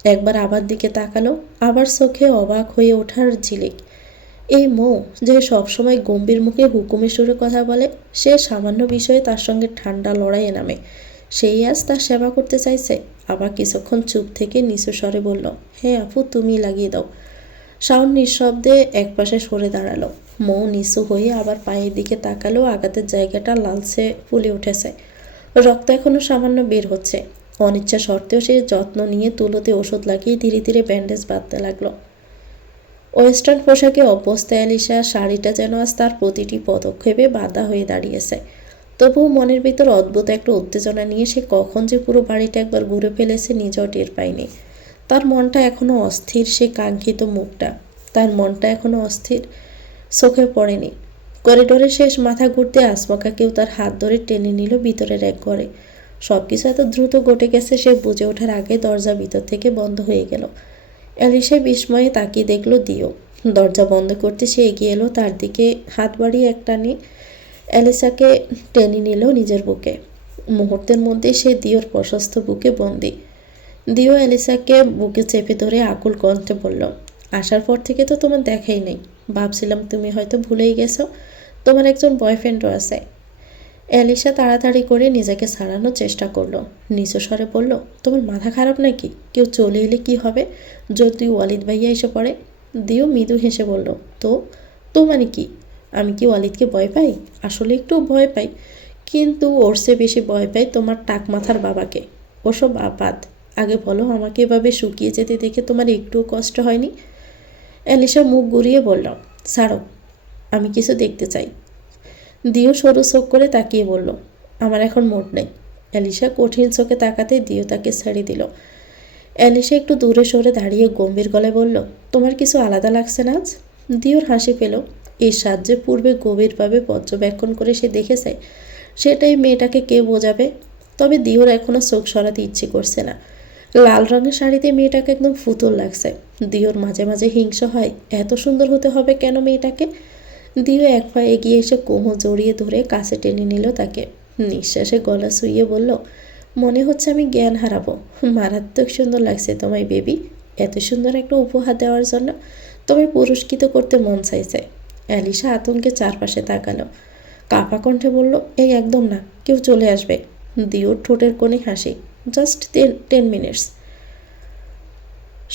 একবার আবার দিকে তাকালো, আবার চোখে অবাক হয়ে ওঠার ঝিলিক। এই মৌ যে সবসময় গম্ভীর মুখে হুকুমের সুরে কথা বলে, সে সামান্য বিষয়ে তার সঙ্গে ঠান্ডা লড়াইয়ে নামে, সেই আজ তার সেবা করতে চাইছে। আবার কিছুক্ষণ চুপ থেকে নিচু স্বরে বলল, হ্যাঁ আপু, তুমি লাগিয়ে দাও। শাওন নিঃশব্দে একপাশে সরে দাঁড়ালো। মৌ নিচু হয়ে আবার পায়ের দিকে তাকালো, আঘাতের জায়গাটা লালচে ফুলে উঠেছে, রক্ত এখনো সামান্য বের হচ্ছে। অনিচ্ছা সত্ত্বেও সে যত্ন নিয়ে তুলোতে ওষুধ লাগিয়ে ধীরে ধীরে ব্যান্ডেজ বাঁধতে লাগলো। ওয়েস্টার্ন পোশাকে অভ্যস্ত অ্যালিসা শাড়িটা যেন আজ তার প্রতিটি পদক্ষেপে বাধা হয়ে দাঁড়িয়েছে। তবুও মনের ভিতর অদ্ভুত একটা উত্তেজনা নিয়ে সে কখন যে পুরো বাড়িটা একবার ঘুরে ফেলেছে নিজেও টের পায়নি। তার মনটা এখনও অস্থির, সে কাঙ্ক্ষিত মুখটা, তার মনটা এখনও অস্থির, চোখে পড়েনি। করিডোরে শেষ মাথা ঘুরতে আসমকাকেও তার হাত ধরে টেনে নিল ভিতরের এক ঘরে। সব কিছু এত দ্রুত ঘটে গেছে, সে বুঝে ওঠার আগে দরজা ভিতর থেকে বন্ধ হয়ে গেল। অ্যালিসা বিস্ময়ে তাকিয়ে দেখল দিও। দরজা বন্ধ করতে সে এগিয়ে এলো, তার দিকে হাত বাড়িয়ে এক টানে অ্যালিসাকে টেনে নিল নিজের বুকে। মুহূর্তের মধ্যে সে দিওর প্রশস্ত বুকে বন্দি। দিও অ্যালিসাকে বুকে চেপে ধরে আকুল কণ্ঠে বলল, আসার পর থেকে তো তোমার দেখাই নেই, ভাবছিলাম তুমি হয়তো ভুলেই গেছো, তোমার একজন বয়ফ্রেন্ডও আছে। অ্যালিসা তাড়াতাড়ি করে নিজেকে ছাড়ানোর চেষ্টা করলো, নিচু স্বরে বলল, তোমার মাথা খারাপ নাকি? কেউ চলে এলে কি হবে যদি ওয়ালিদ ভাইয়া এসে পড়ে? দিও মৃদু হেসে বলল, তো তো মানে কি? আমি কি ওয়ালিদকে ভয় পাই? আসলে একটু ভয় পাই, কিন্তু ওর চেয়ে বেশি ভয় পাই তোমার টাক মাথার বাবাকে। ওসব আপাত, আগে বলো, আমাকে এভাবে শুকিয়ে যেতে দেখে তোমার একটুও কষ্ট হয়নি? অ্যালিসা মুখ ঘুরিয়ে বলল, ছাড়ো, আমি কিছু দেখতে চাই। দিও সরু চোখ করে তাকিয়ে বলল, আমার এখন মুড নেই। অ্যালিসা কঠিন চোখে তাকাতে দিও তাকে ছেড়ে দিল। অ্যালিসা একটু দূরে সরে দাঁড়িয়ে গম্ভীর গলায় বলল, তোমার কিছু আলাদা লাগছে না আজ? দিওর হাসি পেল। এই সাহায্যে পূর্বে গভীরভাবে পর্যবেক্ষণ করে সে দেখেছে, সেটাই মেয়েটাকে কে বোঝাবে। তবে দিওর এখনও চোখ সরাতে ইচ্ছে করছে না। লাল রঙের শাড়িতে মেয়েটাকে একদম ফুতুল লাগছে। দিওর মাঝে মাঝে হিংসা হয়, এত সুন্দর হতে হবে কেন মেয়েটাকে। দিও এক পা এগিয়ে এসে কোমর জড়িয়ে ধরে কাছে টেনে নিল তাকে। নিঃশ্বাসে গলা শুইয়ে বলল, মনে হচ্ছে আমি জ্ঞান হারাবো। মারাত্মক সুন্দর লাগছে তোমায় বেবি, এত সুন্দর একটা উপহার দেওয়ার জন্য তোমায় পুরস্কৃত করতে মন চাইছে। অ্যালিসা আতঙ্কে চারপাশে তাকালো, কাপা কণ্ঠে বলল, এই একদম না, কেউ চলে আসবে। দিওর ঠোঁটের কোণে হাসি, জাস্ট 10 মিনিটস।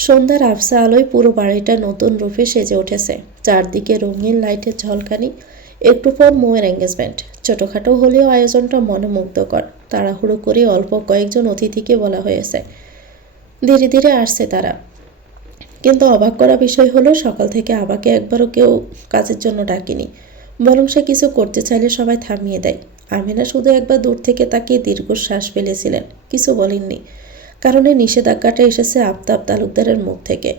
সন্ধ্যার আবছা আলোয় পুরো বাড়িটা নতুন রূপে সেজে উঠেছে, চারদিকে রঙিন লাইটের ঝলকানি। একটু পর মৌয়ের এঙ্গেজমেন্ট। ছোটোখাটো হলেও আয়োজনটা মনোমুগ্ধকর। তাড়াহুড়ো করে অল্প কয়েকজন অতিথিকে বলা হয়েছে, ধীরে ধীরে আসছে তারা। কিন্তু অবাক করা বিষয় হলো, সকাল থেকে আবাকে একবারও কেউ কাজের জন্য ডাকেনি, বরং সে কিছু করতে চাইলে সবাই থামিয়ে দেয়। আমিনা শুধু একবার দূর থেকে তাকিয়ে দীর্ঘশ্বাস ফেলেছিলেন, কিছু বলেননি, কারণ এই নিষেধাজ্ঞাটা এসেছে আফতাব তালুকদারের মুখ থেকে।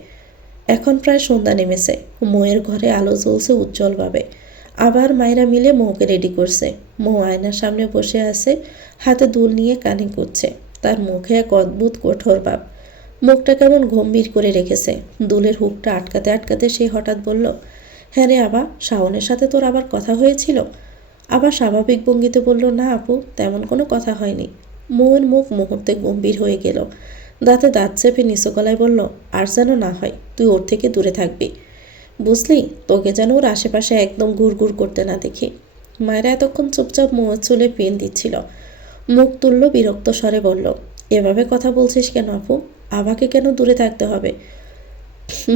এখন প্রায় সন্ধ্যা নেমেছে, মৌয়ের ঘরে আলো জ্বলছে উজ্জ্বলভাবে। আবার মায়েরা মিলে মৌকে রেডি করছে। মৌ আয়নার সামনে বসে আছে, হাতে দুল নিয়ে কানে করছে। তার মুখে এক অদ্ভুত কঠোর ভাব, মুখটা কেমন গম্ভীর করে রেখেছে। দুলের হুকটা আটকাতে আটকাতে সে হঠাৎ বলল, হ্যাঁ রে আবা, শাওনের সাথে তোর আবার কথা হয়েছিল? আবার স্বাভাবিক ভঙ্গিতে বলল, না আপু, তেমন কোনো কথা হয়নি। মৌয়ের মুখ মুহূর্তে গম্ভীর হয়ে গেল, দাঁতে দাঁত চেপে নিচু গলায় বলল, আর যেন না হয়, তুই ওর থেকে দূরে থাকবি। বুঝলি, তোকে যেন ওর আশেপাশে একদম ঘুরঘুর করতে না দেখি। মায়েরা এতক্ষণ চুপচাপ চুলে পেন দিচ্ছিল। মুখ তুলল, বিরক্ত স্বরে বলল, এভাবে কথা বলছিস কেন আপু? আমাকে কেন দূরে থাকতে হবে?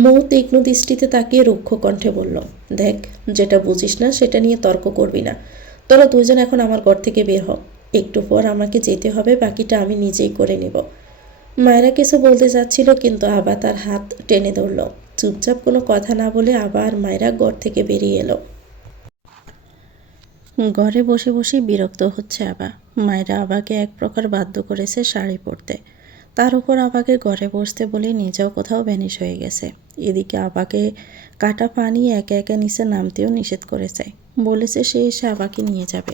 মৌ তীক্ষ্ণ দৃষ্টিতে তাকিয়ে রুক্ষ কণ্ঠে বলল, দেখ, যেটা বুঝিস না সেটা নিয়ে তর্ক করবি না। তোরা দুজন এখন আমার ঘর থেকে বের হ। একটু পর আমাকে যেতে হবে, বাকিটা আমি নিজেই করে নেব। মায়েরা কিছু বলতে যাচ্ছিল, কিন্তু আবার তার হাত টেনে ধরল। চুপচাপ কোনো কথা না বলে আবার মায়েরা ঘর থেকে বেরিয়ে এলো। ঘরে বসে বসে বিরক্ত হচ্ছে আবা। মায়েরা আবাকে এক প্রকার বাধ্য করেছে শাড়ি পরতে। তার উপর আবাকে ঘরে বসতে বলে নিজেও কোথাও ভ্যানিশ হয়ে গেছে। এদিকে আবাকে কাটা পানি একে একে নিচে নামতেও নিষেধ করেছে। বলেছে সে এসে আবাকে নিয়ে যাবে।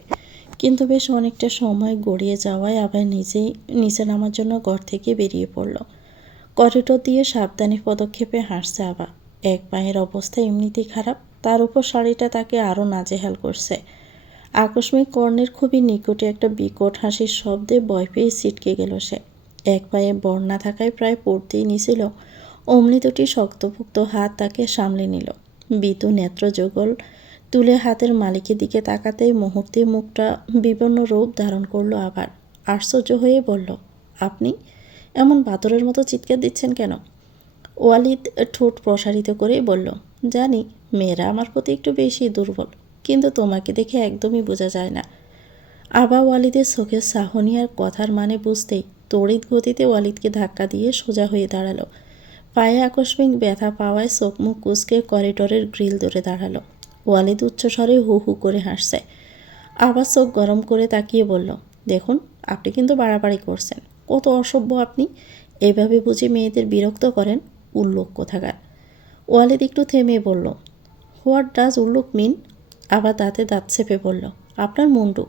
কিন্তু বেশ অনেকটা সময় গড়িয়ে যাওয়ায় আবার নিজেই নিচে নামার জন্য ঘর থেকে বেরিয়ে পড়ল। করিডোর দিয়ে সাবধানী পদক্ষেপে হাঁটছে আবা। এক পায়ের অবস্থা এমনিতেই খারাপ, তার উপর শাড়িটা তাকে আরও নাজেহাল করছে। আকস্মিক কর্ণের খুবই নিকটে একটা বিকট হাসির শব্দে ভয় পেয়ে ছিটকে গেল সে। এক পায়ে বর না থাকায় প্রায় পড়তেই নিছিল। অমনি দুটি শক্তপোক্ত হাত তাকে সামলে নিল। বিতু নেত্র যুগল তুলে হাতের মালিকের দিকে তাকাতেই মুহূর্তে মুখটা বিবর্ণ রূপ ধারণ করলো আবার। আশ্চর্য হয়ে বলল, আপনি এমন বাদরের মতো চিৎকার দিচ্ছেন কেন? ওয়ালিদ ঠোঁট প্রসারিত করে বলল, জানি মেয়েরা আমার প্রতি একটু বেশি দুর্বল, কিন্তু তোমাকে দেখে একদমই বোঝা যায় না। আবা ওয়ালিদের চোখের সাহনি আর কথার মানে বুঝতেই তড়িৎ গতিতে ওয়ালিদকে ধাক্কা দিয়ে সোজা হয়ে দাঁড়ালো। পায়ে আকস্মিক ব্যথা পাওয়ায় চোখ মুখ কুঁচকে করিডোরের গ্রিল ধরে দাঁড়ালো। ওয়ালিদ উচ্চস্বরে হু হু করে হাসছে। আবার চোখ গরম করে তাকিয়ে বলল, দেখুন, আপনি কিন্তু বাড়াবাড়ি করছেন। কত অসভ্য আপনি! এইভাবে বুঝি মেয়েদের বিরক্ত করেন? উল্লুক কোথাকার! ওয়ালিদ একটু থেমে বলল, হোয়াট ডাজ উল্লুক মিন? আবার দাঁতে দাঁত চেপে বলল, আপনার মুন্ডু।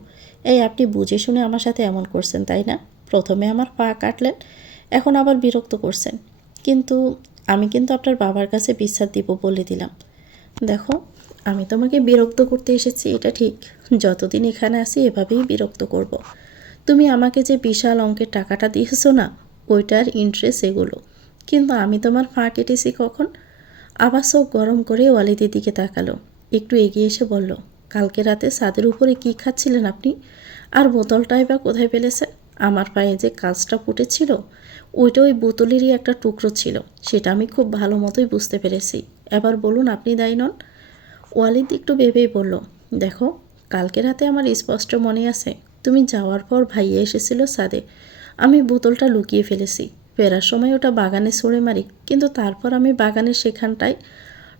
এই আপনি বুঝে শুনে আমার সাথে এমন করছেন, তাই না? প্রথমে আমার পা কাটলেন, এখন আবার বিরক্ত করছেন। কিন্তু আমি কিন্তু আপনার বাবার কাছে বিচার দিব বলে দিলাম। দেখো, আমি তোমাকে বিরক্ত করতে এসেছি এটা ঠিক, যতদিন এখানে আসি এভাবেই বিরক্ত করব। তুমি আমাকে যে বিশাল অঙ্কের টাকাটা দিয়েছো না, ওইটার ইন্টারেস্ট এগুলো। কিন্তু আমি তোমার পা কেটেছি কখন? আবার চোখ গরম করে ওয়ালিদের দিকে তাকালো। একটু এগিয়ে এসে বলল, কালকে রাতে ছাদের উপরে কি খাচ্ছিলেন আপনি? আর বোতলটাই বা কোথায় ফেলেছেন? আমার পায়ে যে কাজটা ফুটেছিল, ওইটা ওই বোতলেরই একটা টুকরো ছিল। সেটা আমি খুব ভালো মতোই বুঝতে পেরেছি। এবার বলুন, আপনি দায়ী নন? ওয়ালিদ একটু ভেবেই বলল, দেখো, কালকে রাতে আমার স্পষ্ট মনে আছে, তুমি যাওয়ার পর ভাইয়া এসেছিল ছাদে। আমি বোতলটা লুকিয়ে ফেলেছি। ফেরার সময় ওটা বাগানে ছুঁড়ে মারি, কিন্তু তারপর আমি বাগানের সেখানটায়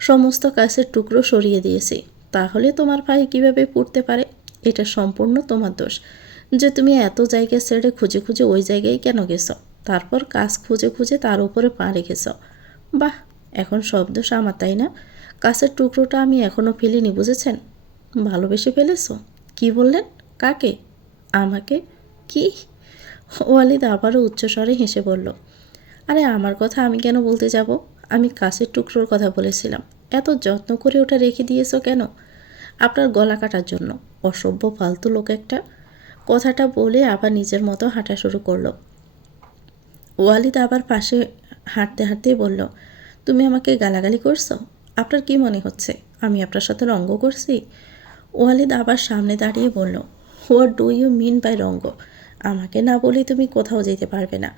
সমস্ত কাছের টুকরো সরিয়ে দিয়েছি। তাহলে তোমার পায়ে কীভাবে পড়তে পারে? এটা সম্পূর্ণ তোমার দোষ যে তুমি এত জায়গা ছেড়ে খুঁজে খুঁজে ওই জায়গায় কেন গেছো, তারপর কাজ খুঁজে খুঁজে তার উপরে পা রেখেছ। বাহ, এখন সব দোষ আমার, তাই না? কাছের টুকরোটা আমি এখনও ফেলিনি, বুঝেছেন? ভালোবেসে ফেলেছো? কি বললেন? কাকে? আমাকে? কি? ওয়ালিদ আবারও উচ্চস্বরে হেসে বলল, আরে আমার কথা আমি কেন বলতে যাব? আমি কাছের টুকরোর কথা বলেছিলাম। এত যত্ন করে ওটা রেখে দিয়েছো কেন? আপনার গলা কাটার জন্য, অসভ্য ফালতু লোক একটা। কথাটা বলে আবার নিজের মতো হাঁটা শুরু করলো। ওয়ালিদ আবার পাশে হাঁটতে হাঁটতেই বলল, তুমি আমাকে গালাগালি করছো? আপনার কি মনে হচ্ছে আমি আপনার সাথে রঙ্গ করছি? ওয়ালিদ আবার সামনে দাঁড়িয়ে বলল, what do you mean by রঙ্গ? আমাকে না বলে তুমি কোথাও যেতে পারবে না।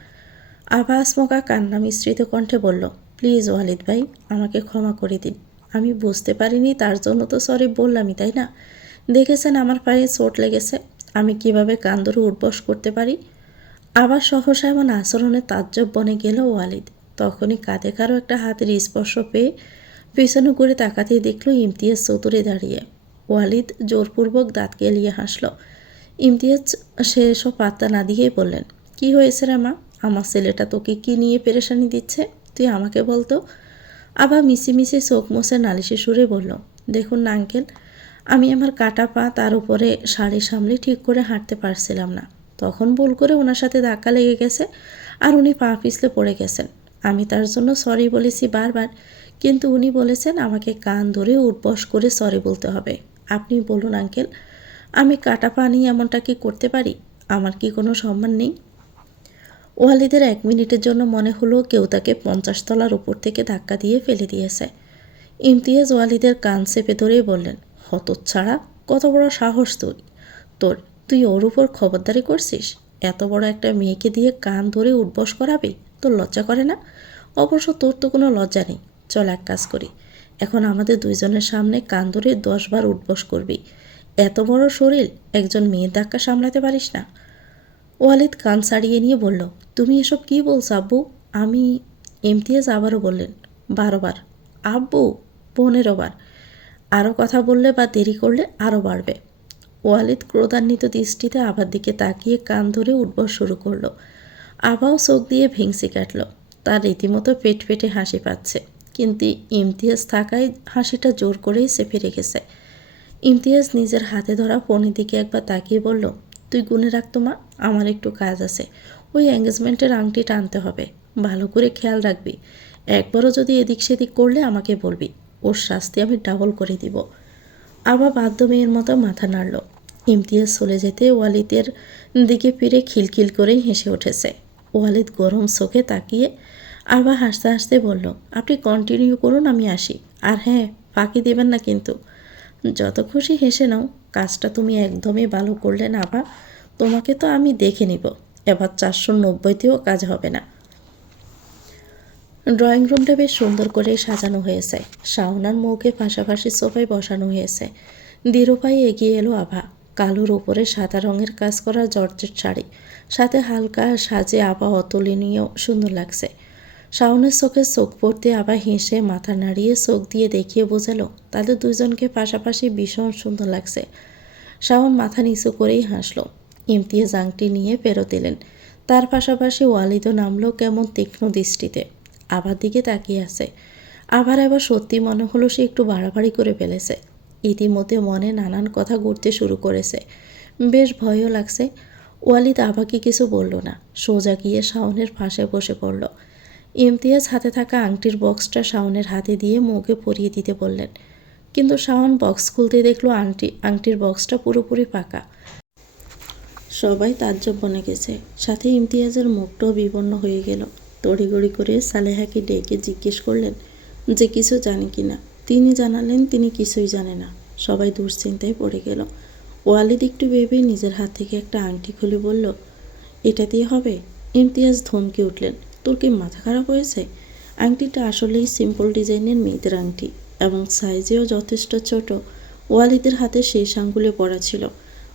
আভা আসমকা কান্না মিশ্রিত কণ্ঠে বলল, প্লিজ ওয়ালিদ ভাই, আমাকে ক্ষমা করে দিন। আমি বুঝতে পারিনি, তার জন্য তো সরি বললামই, তাই না? দেখেছেন আমার পায়ে চোট লেগেছে, আমি কিভাবে কান ধরে উঠবস করতে পারি। আবার সহসা এমন আচরণে তাজ্জব বনে গেল ওয়ালিদ। তখনই কাঁধে কারো একটা হাতের স্পর্শ পেয়ে পিছনে করে তাকাতেই দেখল ইমতিয়াজ চৌধুরী দাঁড়িয়ে। ওয়ালিদ জোরপূর্বক দাঁত কেলিয়ে হাসল। ইমতিয়াজ সে এসব পাত্তা না দিয়েই বললেন, কি হয়েছে রে মা? আমার ছেলেটা তোকে কি নিয়ে পেরেশানি দিচ্ছে? তুই আমাকে বলতো। আবার মিশি চোখ মুছে নালিশি সুরে বলল, দেখুন না আঙ্কেল, আমি আমার কাটা পা তার উপরে শাড়ি সামলে ঠিক করে হাঁটতে পারছিলাম না। তখন ভুল করে ওনার সাথে ধাক্কা লেগে গেছে আর উনি পা পিছলে পড়ে গেছেন। আমি তার জন্য সরি বলেছি বারবার, কিন্তু উনি বলেছেন আমাকে কান ধরে উঠবস করে সরি বলতে হবে। আপনি বলুন আঙ্কেল, আমি কাটা পা নিয়ে এমনটা কি করতে পারি? আমার কি কোনো সম্মান নেই? ওয়ালিদের 1 মিনিটের জন্য মনে হলো কেউ তাকে 50 তলার উপর থেকে ধাক্কা দিয়ে ফেলে দিয়েছে। ইমতিয়াজ ওয়ালিদের কান চেপে ধরেই বললেন, হতচ্ছাড়া, কত বড় সাহস তোর তুই ওর উপর খবরদারি করছিস? এত বড় একটা মেয়েকে দিয়ে কান ধরে উঠবস করাবি? তোর লজ্জা করে না? অবশ্য তোর তো কোনো লজ্জা নেই। চল এক কাজ করি, এখন আমাদের দুইজনের সামনে কান ধরে 10 বার উঠবস করবি। এত বড় শরীর, একজন মেয়ের ধাক্কা সামলাতে পারিস না? ওয়ালিদ কান ছাড়িয়ে নিয়ে বলল, তুমি এসব কী বলছো আব্বু? আমি। ইমতিয়াজ আবারও বললেন, 12 বার। আব্বু, 15 বার। আরও কথা বললে বা দেরি করলে আরও বাড়বে। ওয়ালিদ ক্রোধান্বিত দৃষ্টিতে আবার দিকে তাকিয়ে কান ধরে উঠবস শুরু করলো। আবাও চোখ দিয়ে ভেংসি কাটল। তার রীতিমতো পেট পেটে হাসি পাচ্ছে, কিন্তু ইমতিয়াজ থাকায় হাসিটা জোর করেই চেপে রেখেছে। ইমতিয়াজ নিজের হাতে ধরা ফোনের দিকে একবার তাকিয়ে বলল, তুই গুনে রাখতো মা, আমার একটু কাজ আছে। ওই এঙ্গেজমেন্টের আংটিটা আনতে হবে, ভালো করে খেয়াল রাখবি। একবারও যদি এদিক সেদিক করলে আমাকে বলবি, ওর শাস্তি আমি ডাবল করে দিব। আবার বাধ্য মেয়ের মতো মাথা নাড়ল। ইমতিয়াজ চলে যেতে ওয়ালিদের দিকে ফিরে খিলখিল করেই হেসে উঠেছে। ওয়ালিদ গরম চোখে তাকিয়ে আবার হাসতে হাসতে বলল, আপনি কন্টিনিউ করুন, আমি আসি। আর হ্যাঁ, ফাঁকি দেবেন না কিন্তু। যত খুশি হেসে নাও, কাজটা তুমি একদমই ভালো করলে না। বা তোমাকে তো আমি দেখে নিব, এবার 490তেও কাজ হবে না। ড্রয়িং রুমটা বেশ সুন্দর করে সাজানো হয়েছে। শাওনার মৌকে পাশাপাশি সোফায় বসানো হয়েছে। দৃঢ়পায়ে এগিয়ে এলো আভা। কালোর ওপরে সাদা রঙের কাজ করা জর্জেট শাড়ি, সাথে হালকা সাজে আভা অতুলনীয় সুন্দর লাগছে। শাওনের চোখে চোখ পড়তে আবার হেসে মাথা নাড়িয়ে চোখ দিয়ে দেখিয়ে বোঝালো, তাদের দুজনকে পাশাপাশি ভীষণ সুন্দর লাগছে। শাওন মাথা নিচু করেই হাসল। ইমতিয়াজ আংটি নিয়ে ফেরত এলেন। তার পাশাপাশি ওয়ালিদও নামলো কেমন তীক্ষ্ণ দৃষ্টিতে। আবার দিকে তাকিয়ে আছে। আবার এবার সত্যি মনে হলো সে একটু বাড়াবাড়ি করে ফেলেছে। ইতিমধ্যে মনে নানান কথা ঘুরতে শুরু করেছে। বেশ ভয়ও লাগছে। ওয়ালিদ আবাকে কিছু বলল না, সোজা গিয়ে শাওনের পাশে বসে পড়ল। ইমতিয়াজ হাতে থাকা আংটির বক্সটা শাওনের হাতে দিয়ে মুখে পরিয়ে দিতে বললেন, কিন্তু শাওন বক্স খুলতে দেখলো আংটির বক্সটা পুরোপুরি ফাঁকা। সবাই তাজ্জব বনে গেছে, সাথে ইমতিয়াজের মুখটাও বিবর্ণ হয়ে গেল। তড়িঘড়ি করে সালেহাকে ডেকে জিজ্ঞেস করলেন যে কিছু জানে কি না। তিনি জানালেন তিনি কিছুই জানে না। সবাই দুশ্চিন্তায় পড়ে গেল। ওয়ালিদ একটু ভেবে নিজের হাত থেকে একটা আংটি খুলে বলল, এটা দিয়ে হবে? ইমতিয়াজ ধমকে উঠলেন, তোর কি মাথা খারাপ হয়েছে? আংটিটা আসলেই সিম্পল ডিজাইনের মেয়েদের আংটি এবং সাইজেও যথেষ্ট ছোট। ওয়ালিদের হাতে শেষ আঙ্গুলে পড়া ছিল।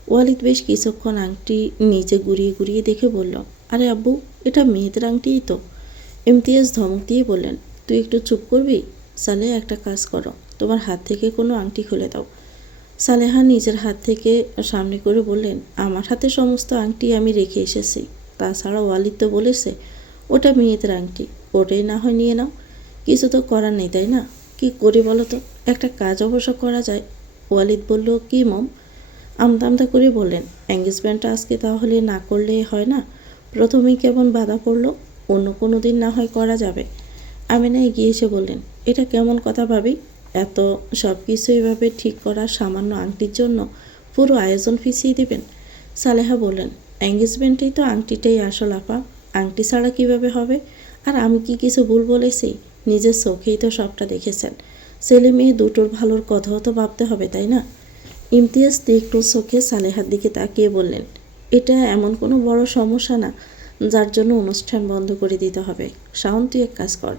ওয়ালিদ বেশ কিছুক্ষণ আংটি নিচে ঘুরিয়ে ঘুরিয়ে দেখে বলল, আরে আব্বু, এটা মেয়েদের আংটিই তো। ইমতিয়াজ ধমক দিয়ে বললেন, তুই একটু চুপ করবি? সালেহ, একটা কাজ করো, তোমার হাত থেকে কোনো আংটি খুলে দাও। সালেহা নিজের হাত থেকে সামনে করে বললেন, আমার হাতে সমস্ত আংটি আমি রেখে এসেছি। তাছাড়া ওয়ালিদ তো বলেছে ওটা মেয়েদের আংটি, ওটাই না হয় নিয়ে নাও। কিছু তো করার নেই, তাই না? কি করি বলো তো? একটা কাজ অবশ্য করা যায়। ওয়ালিদ বলল, কি মম? আমতা আমতা করে বললেন, এঙ্গেজমেন্টটা আজকে তাহলে না করলে হয় না? প্রথমেই কেমন বাধা পড়ল, অন্য কোনো দিন না হয় করা যাবে। আমিনা এগিয়ে এসে বললেন, এটা কেমন কথা ভাবি? এত সব কিছু এভাবে ঠিক করার সামান্য আংটির জন্য পুরো আয়োজন পিছিয়ে দেবেন? সালেহা বললেন, এঙ্গেজমেন্টেই তো আংটিটাই আসল আপা, আংটি ছাড়া কিভাবে হবে? আর আমি কি কিছু ভুল বলেছি? নিজের চোখেই তো সবটা দেখেছেন। ছেলে মেয়ে দুটোর ভালোর কথাও তো ভাবতে হবে, তাই না? ইমতিয়াজ তীক্ষ্ণ চোখে সালেহার দিকে তাকিয়ে বললেন, এটা এমন কোনো বড় সমস্যা না যার জন্য অনুষ্ঠান বন্ধ করে দিতে হবে। শাওন, তুই এক কাজ কর,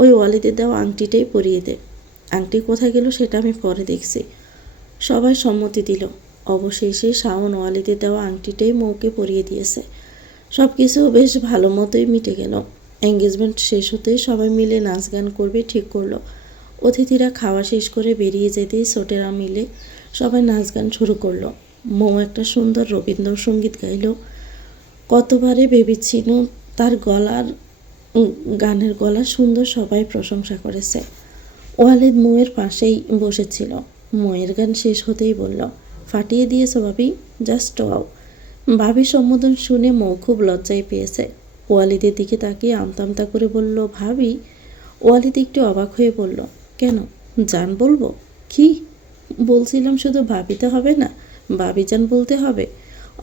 ওই ওয়ালিদের দেওয়া আংটিটাই পরিয়ে দে। আংটি কোথায় গেল সেটা আমি পরে দেখছি। সবাই সম্মতি দিল। অবশেষে শাওন ওয়ালিদের দেওয়া আংটিটাই মৌকে পরিয়ে দিয়েছে। সব কিছু বেশ ভালো মতোই মিটে গেল। এঙ্গেজমেন্ট শেষ হতেই সবাই মিলে নাচ গান করবে ঠিক করলো। অতিথিরা খাওয়া শেষ করে বেরিয়ে যেতেই ছোটেরা মিলে সবাই নাচ গান শুরু করলো। মৌ একটা সুন্দর রবীন্দ্রসঙ্গীত গাইল। কতবারে ভেবেছিল তার গানের গলা সুন্দর, সবাই প্রশংসা করেছে। ওয়ালিদ মৌয়ের পাশেই বসেছিল। মৌয়ের গান শেষ হতেই বলল, ফাটিয়ে দিয়েছ ভাবি, জাস্ট ওয়াও। ভাবি সম্বোধন শুনে মৌ খুব লজ্জায় পেয়েছে। ওয়ালিদের দিকে তাকিয়ে আমতা করে বলল, ভাবি? ওয়ালিদ একটু অবাক হয়ে বলল, কেন, জান বলবো? কি বলছিলাম, শুধু ভাবিতে হবে না, ভাবিজান বলতে হবে।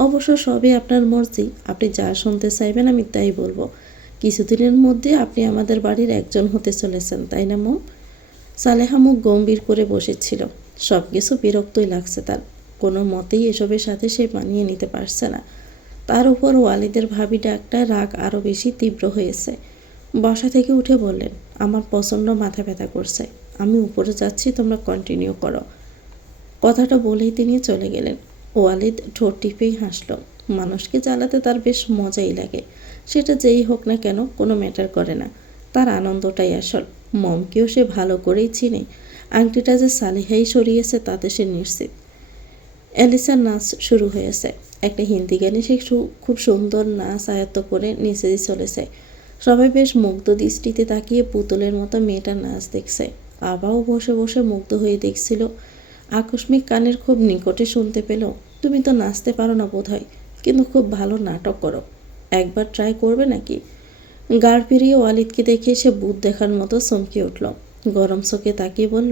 অবশ্য সবই আপনার মর্জি, আপনি যা শুনতে চাইবেন আমি তাই বলবো। কিছুদিনের মধ্যে আপনি আমাদের বাড়ির একজন হতে চলেছেন, তাই না মৌ? সালেহা মুখ গম্ভীর করে বসেছিল। সব কিছু বিরক্তই লাগছে তার। কোনো মতেই এসবের সাথে সে মানিয়ে নিতে পারছে না। তার উপর ওয়ালিদের ভাবি ডাকটা রাগ আরও বেশি তীব্র হয়েছে। বসা থেকে উঠে বললেন, আমার প্রচণ্ড মাথা ব্যথা করছে, আমি উপরে যাচ্ছি, তোমরা কন্টিনিউ করো। কথাটা বলেই তিনি চলে গেলেন। ওয়ালিদ ঠোঁট টিপেই হাসল। মানুষকে জ্বালাতে তার বেশ মজাই লাগে। সেটা যেই হোক না কেন, কোনো ম্যাটার করে না। তার আনন্দটাই আসল। মমকেও সে ভালো করেই চিনে। আংটিটা যে সালেহাই সরিয়েছে তাতে সে নিশ্চিত। অ্যালিসার নাচ শুরু হয়েছে। একটা হিন্দি গানে সে খুব সুন্দর নাচ আয়ত্ত করে নিচে চলেছে। সবাই বেশ মুগ্ধ দৃষ্টিতে তাকিয়ে পুতুলের মতো মেয়েটার নাচ দেখছে। আবাও বসে বসে মুগ্ধ হয়ে দেখছিল। আকস্মিক কানের খুব নিকটে শুনতে পেল, তুমি তো নাচতে পারো না বোধহয়, কিন্তু খুব ভালো নাটক করো, একবার ট্রাই করবে নাকি? গাড় ফিরিয়ে ওয়ালিদকে দেখে সে ভূত দেখার মতো চমকে উঠল। গরম চোখে তাকিয়ে বলল,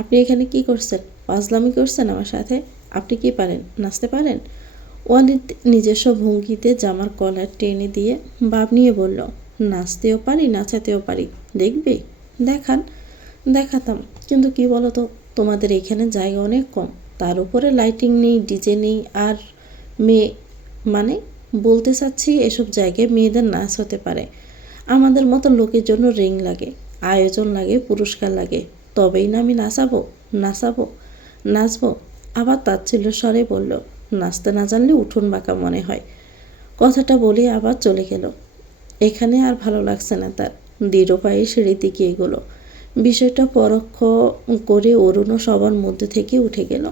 আপনি এখানে কি করছেন? ফাজলামি করছেন আমার সাথে? আপনি কি পারেন, নাচতে পারেন? ওয়ালিদ নিজস্ব ভঙ্গিতে জামার কলার টেনে দিয়ে ভাব নিয়ে বলল, নাচতেও পারি, নাচাতেও পারি, দেখবে? দেখান। দেখাতাম, কিন্তু কি বলো তো, তোমাদের এখানে জায়গা অনেক কম, তার উপরে লাইটিং নেই, ডিজে নেই, আর মেয়ে মানে বলতে চাচ্ছি এসব জায়গায় মেয়েদের নাচ হতে পারে। আমাদের মতো লোকের জন্য রিং লাগে, আয়োজন লাগে, পুরস্কার লাগে, তবেই না আমি নাচাবো নাচবো। আবার তাচ্ছিল্য স্বরে বলল, নাচতে না জানলে উঠোন বাঁকা মনে হয়। কথাটা বলে আবার চলে গেল। এখানে আর ভালো লাগছে না তার। দৃঢ় পায়ে সিঁড়ির দিকে এগোলো। বিষয়টা পরোক্ষ করে অরুণও সবার মধ্যে থেকে উঠে গেল।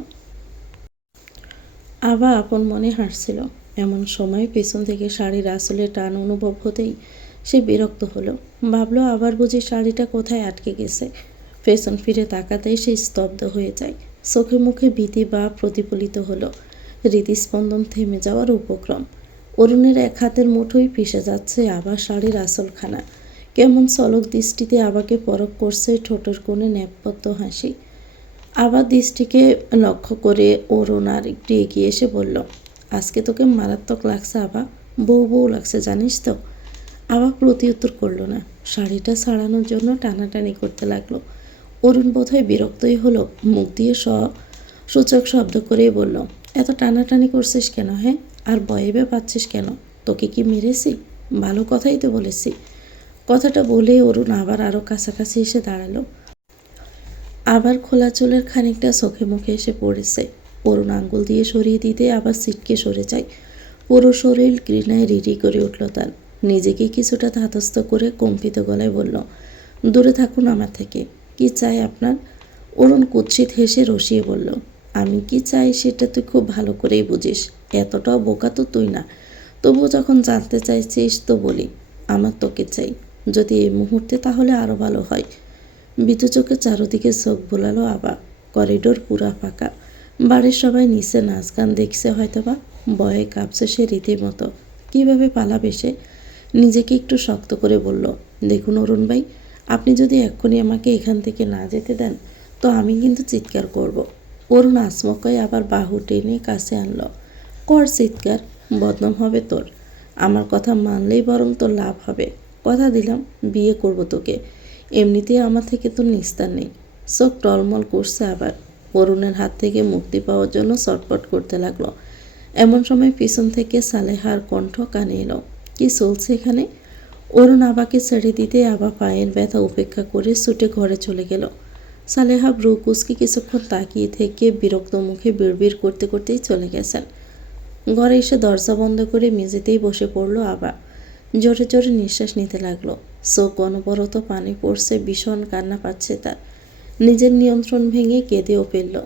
আবার আপন মনে হাসছিল। এমন সময় পেছন থেকে শাড়ির আসলে টান অনুভব হতেই সে বিরক্ত হলো। ভাবলো আবার বুঝি শাড়িটা কোথায় আটকে গেছে। পেছন ফিরে তাকাতেই সে স্তব্ধ হয়ে যায়। চোখে মুখে ভীতি বা প্রতিফলিত হলো। হৃদস্পন্দন থেমে যাওয়ার উপক্রম। অরুণের এক হাতের মুঠোই পিষে যাচ্ছে আবার শাড়ির আসলখানা। কেমন চলক দৃষ্টিতে আবাকে পরখ করছে ঠোঁটের কোণে ন্যাপপত্য হাসি। আবার দৃষ্টিকে লক্ষ্য করে অরুণ আর একটু এগিয়ে এসে বলল, আজকে তোকে মারাত্মক লাগছে আবা, বউ লাগছে জানিস তো। আবা প্রতি উত্তর করলো না। শাড়িটা ছাড়ানোর জন্য টানাটানি করতে লাগলো। অরুণ বোধহয় বিরক্তই হলো। মুখ দিয়ে সূচক শব্দ করেই বলল, এত টানাটানি করছিস কেন? হ্যাঁ, আর ভয়ে পাচ্ছিস কেন? তোকে কি মেরেছি? ভালো কথাই তো বলেছি। কথাটা বলে অরুণ আবার আরও কাছাকাছি এসে দাঁড়ালো। আবার খোলা চুলের খানিকটা চোখে মুখে এসে পড়েছে। অরুণ আঙ্গুল দিয়ে সরিয়ে দিতে আবার ছিটকে সরে যায়। পুরো শরীর ঘৃণায় রিরি করে উঠল তার। নিজেকে কিছুটা ধাতস্থ করে কম্পিত গলায় বলল, দূরে থাকুন আমার থেকে। কি চাই আপনার? অরুণ কুৎসিত হেসে রসিয়ে বলল, আমি কি চাই সেটা তুই খুব ভালো করেই বুঝিস। এতটাও বোকা তো তুই না। তবুও যখন জানতে চাইছিস তো বলি, আমার তোকে চাই। যদি এই মুহূর্তে তাহলে আরও ভালো হয়। বিতু চোখে চারদিকে চোখ বোলালো আবার। করিডোর পুরা ফাঁকা। বাড়ির সবাই নিচে নাচ গান দেখছে হয়তোবা। ভয়ে কাঁপছে সে রীতিমতো। কীভাবে পালাবে সে? নিজেকে একটু শক্ত করে বলল, দেখুন অরুণ ভাই, আপনি যদি এক্ষুনি আমাকে এখান থেকে না যেতে দেন তো আমি কিন্তু চিৎকার করব। অরুণ আচমকাই আবার বাহু টেনে কাছে আনলো। কর চিৎকার, বদনাম হবে তোর। আমার কথা মানলেই বরং তোর লাভ হবে। কথা দিলাম বিয়ে করব তোকে। এমনিতেই আমার থেকে তোর নিস্তার নেই। চোখ টলমল করছে আবার। অরুণের হাত থেকে মুক্তি পাওয়ার জন্য ছটফট করতে লাগলো। এমন সময় পিছন থেকে সালেহার কণ্ঠ কানে এলো, কি চলছে এখানে? অরুণ আবাকে ছেড়ে দিতে আবা পায়ের ব্যথা উপেক্ষা করে ছুটে ঘরে চলে গেল। সালেহা ব্রু কুচকে কিছুক্ষণ তাকিয়ে থেকে বিরক্ত মুখে বিড়বিড় করতে করতেই চলে গেছেন। ঘরে এসে দরজা বন্ধ করে মেঝেতেই বসে পড়ল আবা। জোরে জোরে নিঃশ্বাস নিতে লাগলো। চোখ অনবরত পানি পড়ছে, ভীষণ কান্না পাচ্ছে তার। নিজের নিয়ন্ত্রণ ভেঙে কেঁদেও ফেলল।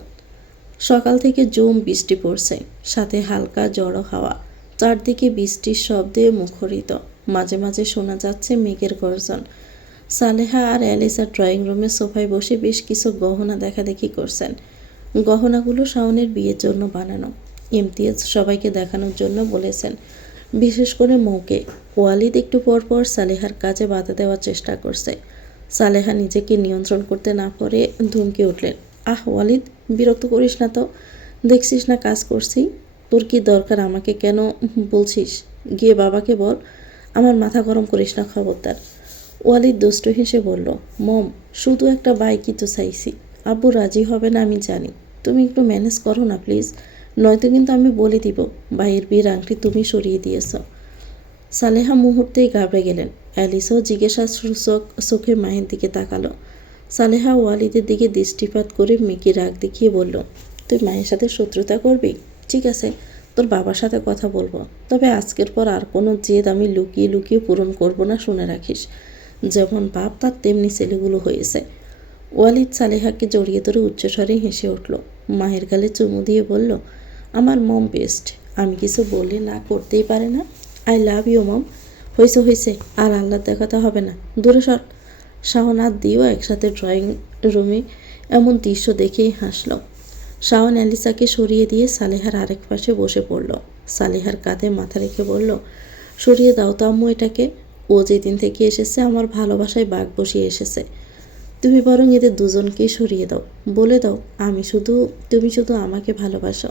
সকাল থেকে জম বৃষ্টি পড়ছে, সাথে হালকা জড়ো হাওয়া। চারদিকে বৃষ্টির শব্দে মুখরিত। মাঝে মাঝে শোনা যাচ্ছে মেঘের গর্জন। সালেহা আর অ্যালিসা ড্রয়িং রুমে সোফায় বসে বেশ কিছু গহনা দেখাদেখি করছেন। গহনাগুলো শাওনের বিয়ের জন্য বানানো। ইমতিয়াজ সবাইকে দেখানোর জন্য বলেছেন, বিশেষ করে মৌকে। ওয়ালিদ একটু পর পর সালেহার কাজে বাধা দেওয়ার চেষ্টা করছে। সালেহা নিজেকে নিয়ন্ত্রণ করতে না পারে ধমকে উঠলেন, আহ ওয়ালিদ, বিরক্ত করিস না তো। দেখছিস না কাজ করছি। তোর কি দরকার আমাকে কেন বলছিস? গিয়ে বাবাকে বল। আমার মাথা গরম করিস না খবরদার। ওয়ালিদ দুষ্টু হেসে বলল, মম, শুধু একটা বাইকই তো চাইছি। আব্বু রাজি হবে না আমি জানি, তুমি একটু ম্যানেজ করো না প্লিজ, নয়তো কিন্তু আমি বলে দিব ভাইয়ের বিয়ের আংটি তুমি সরিয়ে দিয়েছ। সালেহা মুহূর্তেই ঘাবড়ে গেলেন। অ্যালিসও জিজ্ঞাসা সূচক চোখে মায়ের দিকে তাকালো। সালেহা ওয়ালিদের দিকে দৃষ্টিপাত করে মেয়েকে রাগ দেখিয়ে বলল, তুই মায়ের সাথে শত্রুতা করবি? ঠিক আছে, তোর বাবার সাথে কথা বলবো, তবে আজকের পর আর কোনো জেদ আমি লুকিয়ে লুকিয়ে পূরণ করব না, শুনে রাখিস। যেমন বাপ তার তেমনি ছেলেগুলো হয়েছে। ওয়ালিদ সালেহাকে জড়িয়ে ধরে উচ্চস্বরে হেসে উঠল। মায়ের গালে চুমু দিয়ে বলল, আমার মম বেস্ট, আমি কিছু বললে না করতেই পারে না। I love you mom. হয়েছে হয়েছে, আর আল্লাহ দেখাতে হবে না, দূরে সর। শাওন আর দিও একসাথে ড্রয়িং রুমে এমন দৃশ্য দেখেই হাসল। শাওন অ্যালিসাকে সরিয়ে দিয়ে সালেহার আরেক পাশে বসে পড়ল। সালেহার কাঁধে মাথা রেখে বলল, সরিয়ে দাও তো আম্মু এটাকে। ও যেদিন থেকে এসেছে আমার ভালোবাসায় বাঘ বসিয়ে এসেছে। তুমি বরং এদের দুজনকেই সরিয়ে দাও, বলে দাও তুমি শুধু আমাকে ভালোবাসো।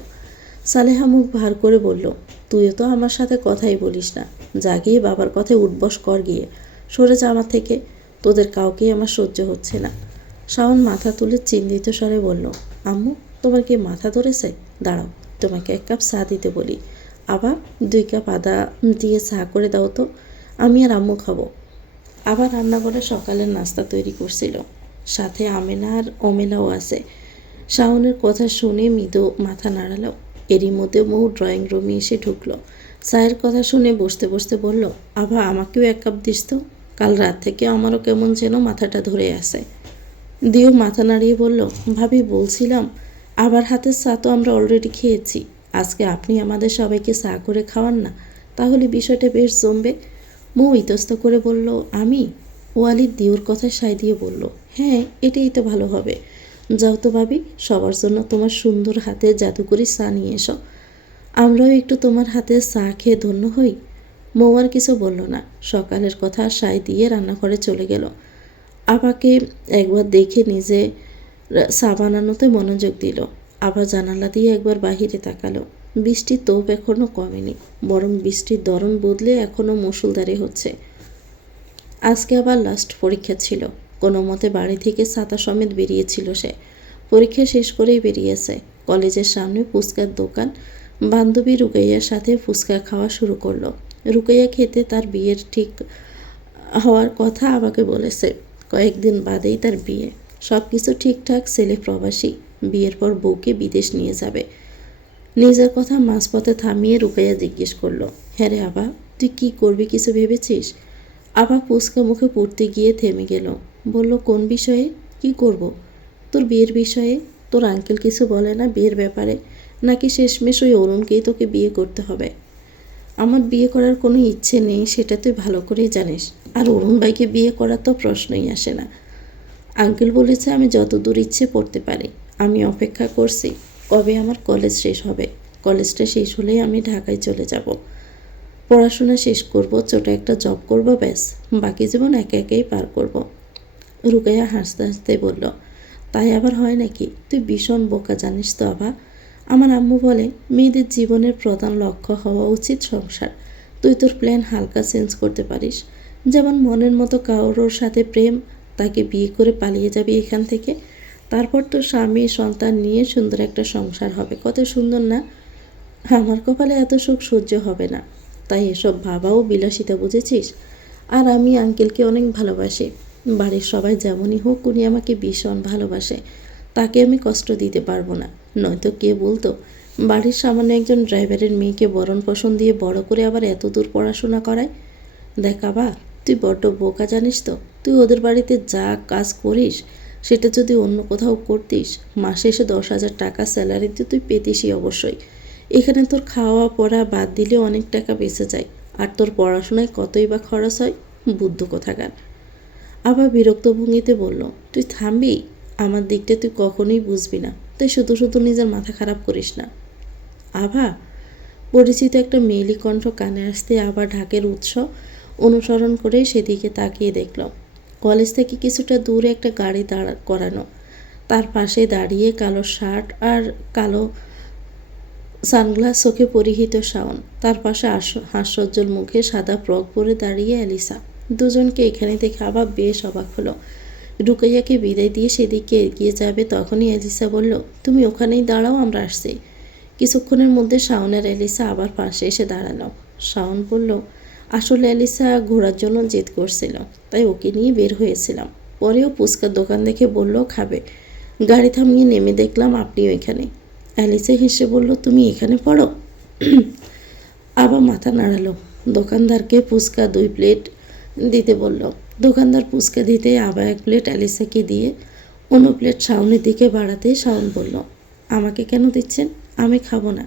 সালেহা মুখ ভার করে বলল, তুইও তো আমার সাথে কথাই বলিস না, যা গিয়ে বাবার কথায় উঠবস কর গিয়ে, সরে যা আমার থেকে, তোদের কাউকেই আমার সহ্য হচ্ছে না। শাওন মাথা তুলে চিন্তিত স্বরে বলল, আম্মু, তোমার কি মাথা ধরেছে? দাঁড়াও, তোমাকে এক কাপ চা দিতে বলি। আবার 2 কাপ আদা দিয়ে চা করে দাও তো, আমি আর আম্মু খাবো। আবার রান্নাঘরে সকালের নাস্তা তৈরি করছিল, সাথে আমেনা আর অমেলাও আছে। শাওনের কথা শুনে মৃদু মাথা নাড়ালো। এরই মধ্যে মৌ ড্রয়িং রুমে এসে ঢুকলো। চায়ের কথা শুনে বসতে বসতে বলল, আভা, আমাকেও 1 কাপ দিস তো, কাল রাত থেকে আমারও কেমন যেন মাথাটা ধরে আসে। দিও মাথা নাড়িয়ে বলল, ভাবি বলছিলাম, আবার হাতের চা তো আমরা অলরেডি খেয়েছি, আজকে আপনি আমাদের সবাইকে চা করে খাওয়ান না, তাহলে বিষয়টা বেশ জমবে। মৌ ইতস্ত করে বলল, আমি? ওয়ালিদ দিওর কথায় সায় দিয়ে বলল, হ্যাঁ, এটাই তো ভালো হবে। যাও তো ভাবি, সবার জন্য তোমার সুন্দর হাতে জাদুকরি চা নিয়ে এসো, আমরাও একটু তোমার হাতে চা খেয়ে ধন্য হই। মৌ আর কিছু বলল না, সকালের কথা সায় দিয়ে রান্নাঘরে চলে গেল। আপাকে একবার দেখে নিজে চা বানানোতে মনোযোগ দিল। আবার জানালা দিয়ে একবার বাহিরে তাকালো। বৃষ্টির তোপ এখনও কমেনি, বরং বৃষ্টির ধরন বদলে এখনও মুষলধারে হচ্ছে। আজকে আবার লাস্ট পরীক্ষা ছিল। কোনো মতে বাড়ি থেকে ছাতা সমেত বেরিয়েছিল সে। পরীক্ষা শেষ করেই বেরিয়েছে। কলেজের সামনে ফুচকার দোকান। বান্ধবী রুকাইয়ার সাথে ফুচকা খাওয়া শুরু করলো। রুকাইয়া খেতে তার বিয়ের ঠিক হওয়ার কথা আমাকে বলেছে। কয়েকদিন বাদেই তার বিয়ে। সব কিছু ঠিকঠাক, ছেলে প্রবাসী, বিয়ের পর বউকে বিদেশ নিয়ে যাবে। নিজের কথা মাঝপথে থামিয়ে রুকাইয়া জিজ্ঞেস করলো, হ্যাঁ রে আবা, তুই কি করবি কিছু ভেবেছিস? আবা ফুচকা মুখে পড়তে গিয়ে থেমে গেল। বলল, কোন বিষয়ে? কি করব? তোর বিয়ের বিষয়ে। তোর আঙ্কেল কিছু বলে না বিয়ের ব্যাপারে? নাকি শেষমেশ ওই অরুণকেই তোকে বিয়ে করতে হবে? আমার বিয়ে করার কোনো ইচ্ছে নেই, সেটা তুই ভালো করেই জানিস। আর অরুণ ভাইকে বিয়ে করার তো প্রশ্নই আসে না। আঙ্কেল বলেছে আমি যতদূর ইচ্ছে পড়তে পারি। আমি অপেক্ষা করছি কবে আমার কলেজ শেষ হবে। কলেজটা শেষ হলেই আমি ঢাকায় চলে যাব। পড়াশোনা শেষ করব, ছোট একটা জব করব, ব্যাস, বাকি জীবন একে একেই পার করব। রুকাইয়া হাসতে হাসতে বলল, তাই আবার হয় নাকি? তুই ভীষণ বোকা জানিস তো আভা। আমার আম্মু বলে মেয়েদের জীবনের প্রধান লক্ষ্য হওয়া উচিত সংসার। তুই তোর প্ল্যান হালকা চেঞ্জ করতে পারিস। যেমন মনের মতো কারোর সাথে প্রেম, তাকে বিয়ে করে পালিয়ে যাবি এখান থেকে। তারপর তোর স্বামী সন্তান নিয়ে সুন্দর একটা সংসার হবে। কত সুন্দর না? আমার কপালে এত সুখ সহ্য হবে না। তাই এসব ভাবাও বিলাসিতা, বুঝেছিস? আর আমি আঙ্কেলকে অনেক ভালোবাসি। বাড়ির সবাই যেমনই হোক, উনি আমাকে ভীষণ ভালোবাসে। তাকে আমি কষ্ট দিতে পারবো না। নয়তো কে বলতো বাড়ির সামান্য একজন ড্রাইভারের মেয়েকে ভরণ পোষণ দিয়ে বড় করে আবার এত দূর পড়াশোনা করায়। দেখ আবা, তুই বড্ড বোকা জানিস তো। তুই ওদের বাড়িতে যা কাজ করিস সেটা যদি অন্য কোথাও করতিস, মাসে এসে 10,000 টাকা স্যালারি দিয়ে তুই পেতিসই অবশ্যই। এখানে তোর খাওয়া পড়া বাদ দিলে অনেক টাকা বেঁচে যায়, আর তোর পড়াশোনায় কতই বা খরচ হয়। বুদ্ধ কোথাকার। আবার বিরক্ত ভঙ্গিতে বলল, তুই থামবি? আমার দিকটা তুই কখনোই বুঝবি না, তাই শুধু শুধু নিজের মাথা খারাপ করিস না। আভা, পরিচিত একটা মেয়েলি কণ্ঠ কানে আসতে আবার ঢাকের উৎস অনুসরণ করে সেদিকে তাকিয়ে দেখল। কলেজ থেকে কিছুটা দূরে একটা গাড়ি দাঁড় করানো। তার পাশে দাঁড়িয়ে কালো শার্ট আর কালো সানগ্লাস চোখে পরিহিত শাওন। তার পাশে হাস্যোজ্জ্বল মুখে সাদা ফ্রক পরে দাঁড়িয়ে অ্যালিসা। দুজনকে এখানে দেখে আবার বেশ অবাক হলো। রুকাইয়াকে বিদায় দিয়ে সেদিকে এগিয়ে যাবে তখনই এলিসা বলল, তুমি ওখানেই দাঁড়াও, আমরা আসছি। কিছুক্ষণের মধ্যে শাওন আর এলিসা আবার পাশে এসে দাঁড়ালো। শাওন বলল, আসলে এলিসা ঘোরার জন্য জেদ করছিল, তাই ওকে নিয়ে বের হয়েছিলাম। পরেও ফুচকার দোকান দেখে বলল খাবে। গাড়ি থামিয়ে নেমে দেখলাম আপনিও এখানে। অ্যালিসা হেসে বলল, তুমি এখানে পড়ো? আবার মাথা নাড়ালো। দোকানদারকে ফুচকা 2 প্লেট দিতে বলল। দোকানদার ফুচকা দিতে আবার 1 প্লেট অ্যালিসাকে দিয়ে অন্য প্লেট শাওনের দিকে বাড়াতে শাওন বলল, আমাকে কেন দিচ্ছেন? আমি খাবো না।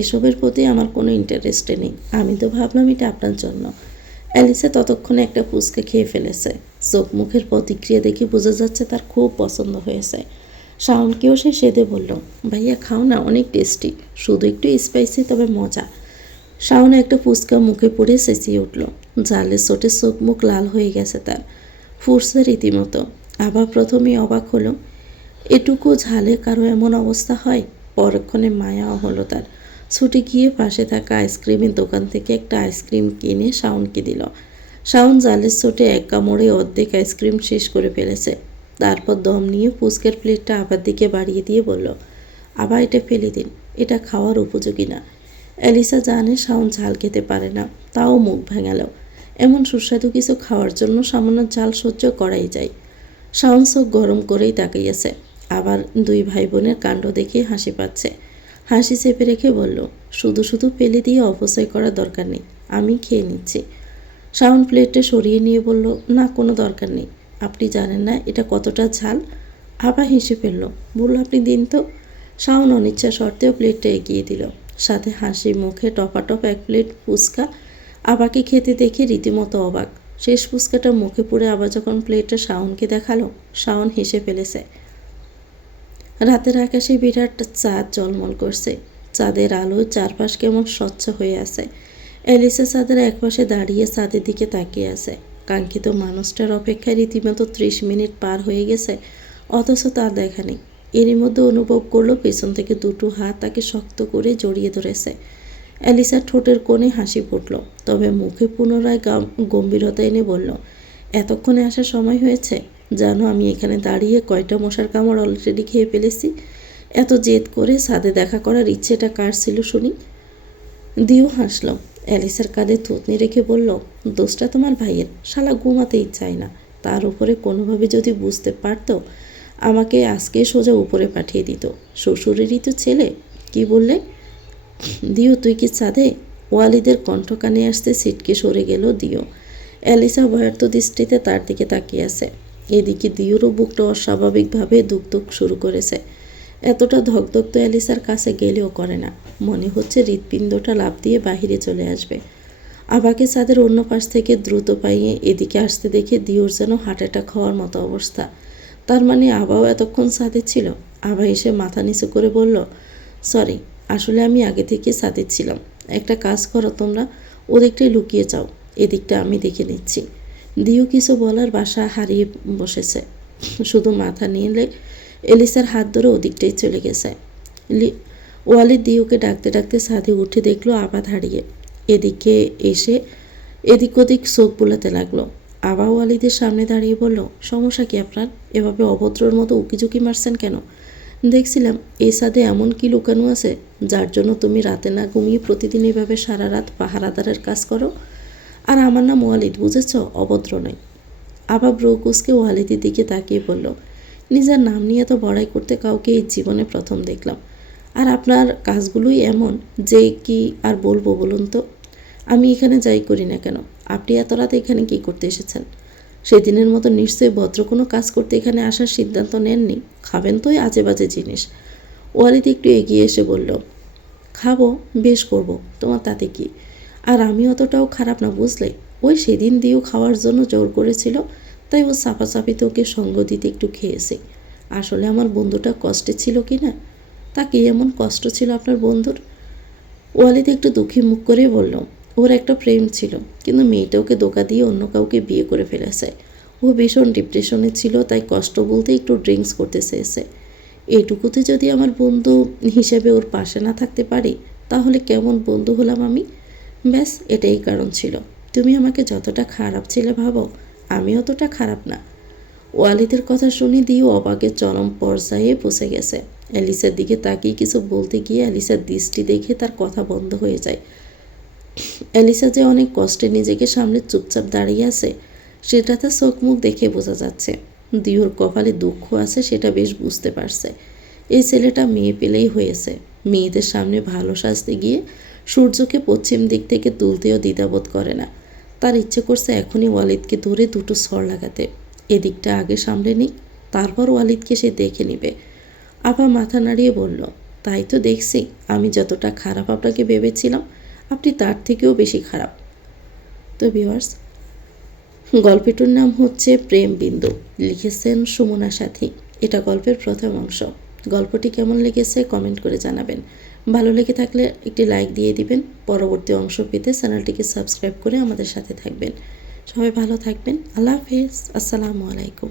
এসবের প্রতি আমার কোনো ইন্টারেস্টে নেই। আমি তো ভাবলাম এটা আপনার জন্য। অ্যালিসা ততক্ষণে একটা ফুচকা খেয়ে ফেলেছে। চোখ মুখের প্রতিক্রিয়া দেখে বোঝা যাচ্ছে তার খুব পছন্দ হয়েছে। শাওনকেও সে সেদে বলল, ভাইয়া খাও না, অনেক টেস্টি, শুধু একটু স্পাইসি তবে মজা। শাওন একটা ফুচকা মুখে পড়ে চেঁচিয়ে উঠল। জালের চোটে চোখ মুখ লাল হয়ে গেছে তার, ফুটছে রীতিমতো। আবার প্রথমেই অবাক হলো, এটুকু ঝালে কারো এমন অবস্থা হয়। পরক্ষণে মায়াও হলো তার। ছুটে গিয়ে পাশে থাকা আইসক্রিমের দোকান থেকে একটা আইসক্রিম কিনে শাওনকে দিল। শাওন জালের চোটে এক কামড়ে অর্ধেক আইসক্রিম শেষ করে ফেলেছে। তারপর দম নিয়ে ফুচকার প্লেটটা আবার দিকে বাড়িয়ে দিয়ে বলল, আবার এটা ফেলে দিন, এটা খাওয়ার উপযোগী না। অ্যালিসা জানে শাওন ঝাল খেতে পারে না, তাও মুখ ভেঙাল। এমন সুস্বাদু কিছু খাওয়ার জন্য সামান্য ঝাল সহ্য করাই যায়। শাওন চোখ গরম করেই তাকিয়েছে। আবার 2 ভাই বোনের কাণ্ড দেখে হাসি পাচ্ছে। হাসি চেপে রেখে বলল, শুধু শুধু ফেলে দিয়ে অপচয় করার দরকার নেই, আমি খেয়ে নিচ্ছি। শাওন প্লেটটা সরিয়ে নিয়ে বলল, না, কোনো দরকার নেই, আপনি জানেন না এটা কতটা ঝাল। আবার হেসে ফেলল, বলল, আপনি দিন তো। শাওন অনিচ্ছা সত্ত্বেও প্লেটটা এগিয়ে দিল, সাথে হাসি মুখে টপাটপ 1 প্লেট ফুচকা। আবাকে খেতে দেখে রীতিমতো অবাক। শেষ ফুচকাটা মুখে পুড়ে আবার যখন প্লেটটা শাওনকে দেখালো, শাওন হেসে ফেলেছে। রাতের আকাশে বিরাট চাঁদ ঝলমল করছে। চাঁদের আলো চারপাশ কেমন স্বচ্ছ হয়ে আছে। এলিসা চাঁদের একপাশে দাঁড়িয়ে চাঁদের দিকে তাকিয়ে আছে। কাঙ্ক্ষিত মানুষটার অপেক্ষায় রীতিমতো 30 মিনিট পার হয়ে গেছে, অথচ তার দেখা নেই। এরই মধ্যে অনুভব করলো পেছন থেকে 2টো হাত তাকে শক্ত করে জড়িয়ে ধরেছে। অ্যালিসার ঠোঁটের কোণে হাসি ফুটল, তবে মুখে পুনরায় গম্ভীরতা এনে বলল, এতক্ষণে আসার সময় হয়েছে? জানো আমি এখানে দাঁড়িয়ে কয়টা মশার কামড় অলরেডি খেয়ে ফেলেছি? এত জেদ করে ছাদে দেখা করার ইচ্ছেটা কার ছিল শুনি? দিও হাসল। অ্যালিসার কাঁধে থুতনি রেখে বলল, দোষটা তোমার ভাইয়ের, শালা ঘুমাতেই চায় না। তার উপরে কোনোভাবে যদি বুঝতে পারতো, আমাকে আজকে সোজা উপরে পাঠিয়ে দিত। শ্বশুরেরই তো ছেলে। কি বললে? দিও, তুই কি চাঁদে? ওয়ালিদের কণ্ঠ কানে আসতে ছিটকে সরে গেল দিও। অ্যালিসা ভয়ার্থ দৃষ্টিতে তার দিকে তাকিয়ে আছে। এদিকে দিওরও বুকটা অস্বাভাবিকভাবে দুকদুক শুরু করেছে। এতটা ধকধক তো অ্যালিসার কাছে গেলেও করে না। মনে হচ্ছে হৃৎপিণ্ডটা লাফ দিয়ে বাহিরে চলে আসবে। আবাকে চাঁদের অন্য পাশ থেকে দ্রুত পাইয়ে এদিকে আসতে দেখে দিওর যেন হার্ট অ্যাটাক হওয়ার মতো অবস্থা। তার মানে আবাও এতক্ষণ ছাদে ছিল? আবা এসে মাথা নিচু করে বলল, সরি, আসলে আমি আগে থেকে ছাদে ছিলাম। একটা কাজ করো তোমরা, ওদিকটাই লুকিয়ে যাও, এদিকটা আমি দেখে নিচ্ছি। দিও কিছু বলার বাসা হারিয়ে বসেছে, শুধু মাথা নিয়ে এলিসার হাত ধরে ওদিকটাই চলে গেছে। ওয়ালিদ দিওকে ডাকতে ডাকতে ছাদে উঠে দেখলো আবা দাঁড়িয়ে। এদিকে এসে এদিক ওদিক চোখ বুলাতে লাগলো। আবা ওয়ালিদের সামনে দাঁড়িয়ে বলল, সমস্যা কি আপনার? এভাবে অভদ্রর মতো উকিঝুঁকি মারছেন কেন? দেখছিলাম এই ছাদে এমন কি লুকানো আছে যার জন্য তুমি রাতে না ঘুমিয়ে প্রতিদিন এভাবে সারা রাত পাহারাদারের কাজ করো। আর আমার নাম ওয়ালিদ, বুঝেছ? অভদ্র নয়। আবা ব্রৌকুসকে ওয়ালিদের দিকে তাকিয়ে বলল, নিজের নাম নিয়ে এত বড়াই করতে কাউকে এই জীবনে প্রথম দেখলাম। আর আপনার কাজগুলোই এমন যে কি আর বলবো বলুন তো। আমি এখানে যাই করি না কেন, আপনি এত রাতে এখানে কি করতে এসেছেন? সেদিনের মতো নিশ্চয়ই ভদ্র কোনো কাজ করতে এখানে আসার সিদ্ধান্ত নেননি। খাবেন তো ওই আজে বাজে জিনিস। ওয়ালিদ একটু এগিয়ে এসে বলল, খাবো, বেশ করব, তোমার তাতে কি? আর আমি অতটাও খারাপ না, বুঝলে? ওই সেদিন দিয়েও খাওয়ার জন্য জোর করেছিল, তাই ও চাপাচাপিতে ওকে সঙ্গ দিতে একটু খেয়েছে। আসলে আমার বন্ধুটা কষ্টে ছিল কি না? তাকে এমন কষ্ট ছিল আপনার বন্ধুর? ওয়ালিদ একটু দুঃখী মুখ করে বলল, ওর একটা প্রেম ছিল, কিন্তু মেয়েটা ওকে ধোঁকা দিয়ে অন্য কাউকে বিয়ে করে ফেলেছে। ও ভীষণ ডিপ্রেশনে ছিল, তাই কষ্ট বলতে একটু ড্রিঙ্কস করতে চেয়েছে। এইটুকুতে যদি আমার বন্ধু হিসেবে ওর পাশে না থাকতে পারি, তাহলে কেমন বন্ধু হলাম আমি? ব্যাস, এটাই কারণ ছিল। তুমি আমাকে যতটা খারাপ ছেলে ভাবো, আমি অতটা খারাপ না। ওয়ালিদের কথা শুনে দিয়েও অবাকের চরম পর্যায়ে পৌঁছে গেছে। অ্যালিসের দিকে তাকিয়ে কিছু বলতে গিয়ে অ্যালিসার দৃষ্টি দেখে তার কথা বন্ধ হয়ে যায়। অ্যালিসা যে অনেক কষ্টে নিজেকে সামনে চুপচাপ দাঁড়িয়ে আছে সেটা তার চোখ মুখ দেখে বোঝা যাচ্ছে। দিওর কপালে দুঃখ আছে সেটা বেশ বুঝতে পারছে। এই ছেলেটা মেয়ে পেলেই হয়েছে। মেয়েদের সামনে ভালো সাজতে গিয়ে সূর্যকে পশ্চিম দিক থেকে তুলতেও দ্বিধাবোধ করে না। তার ইচ্ছে করছে এখনই ওয়ালিদকে ধরে দুটো সর লাগাতে। এদিকটা আগে সামলে নিক, তারপর ওয়ালিদকে সে দেখে নেবে। আপা মাথা নাড়িয়ে বলল, তাই তো দেখছি, আমি যতটা খারাপ আপনাকে ভেবেছিলাম আপনি তার থেকেও বেশি খারাপ। তো ভিউয়ার্স, গল্পটির নাম হচ্ছে প্রেম বিন্দু, লিখেছেন সুমনা সাথী। এটা গল্পের প্রথম অংশ। গল্পটি কেমন লেগেছে কমেন্ট করে জানাবেন। ভালো লেগে থাকলে একটি লাইক দিয়ে দিবেন। পরবর্তী অংশ পেতে চ্যানেলটিকে সাবস্ক্রাইব করে আমাদের সাথে থাকবেন। সবাই ভালো থাকবেন। আল্লাহ হাফেজ। আসসালামু আলাইকুম।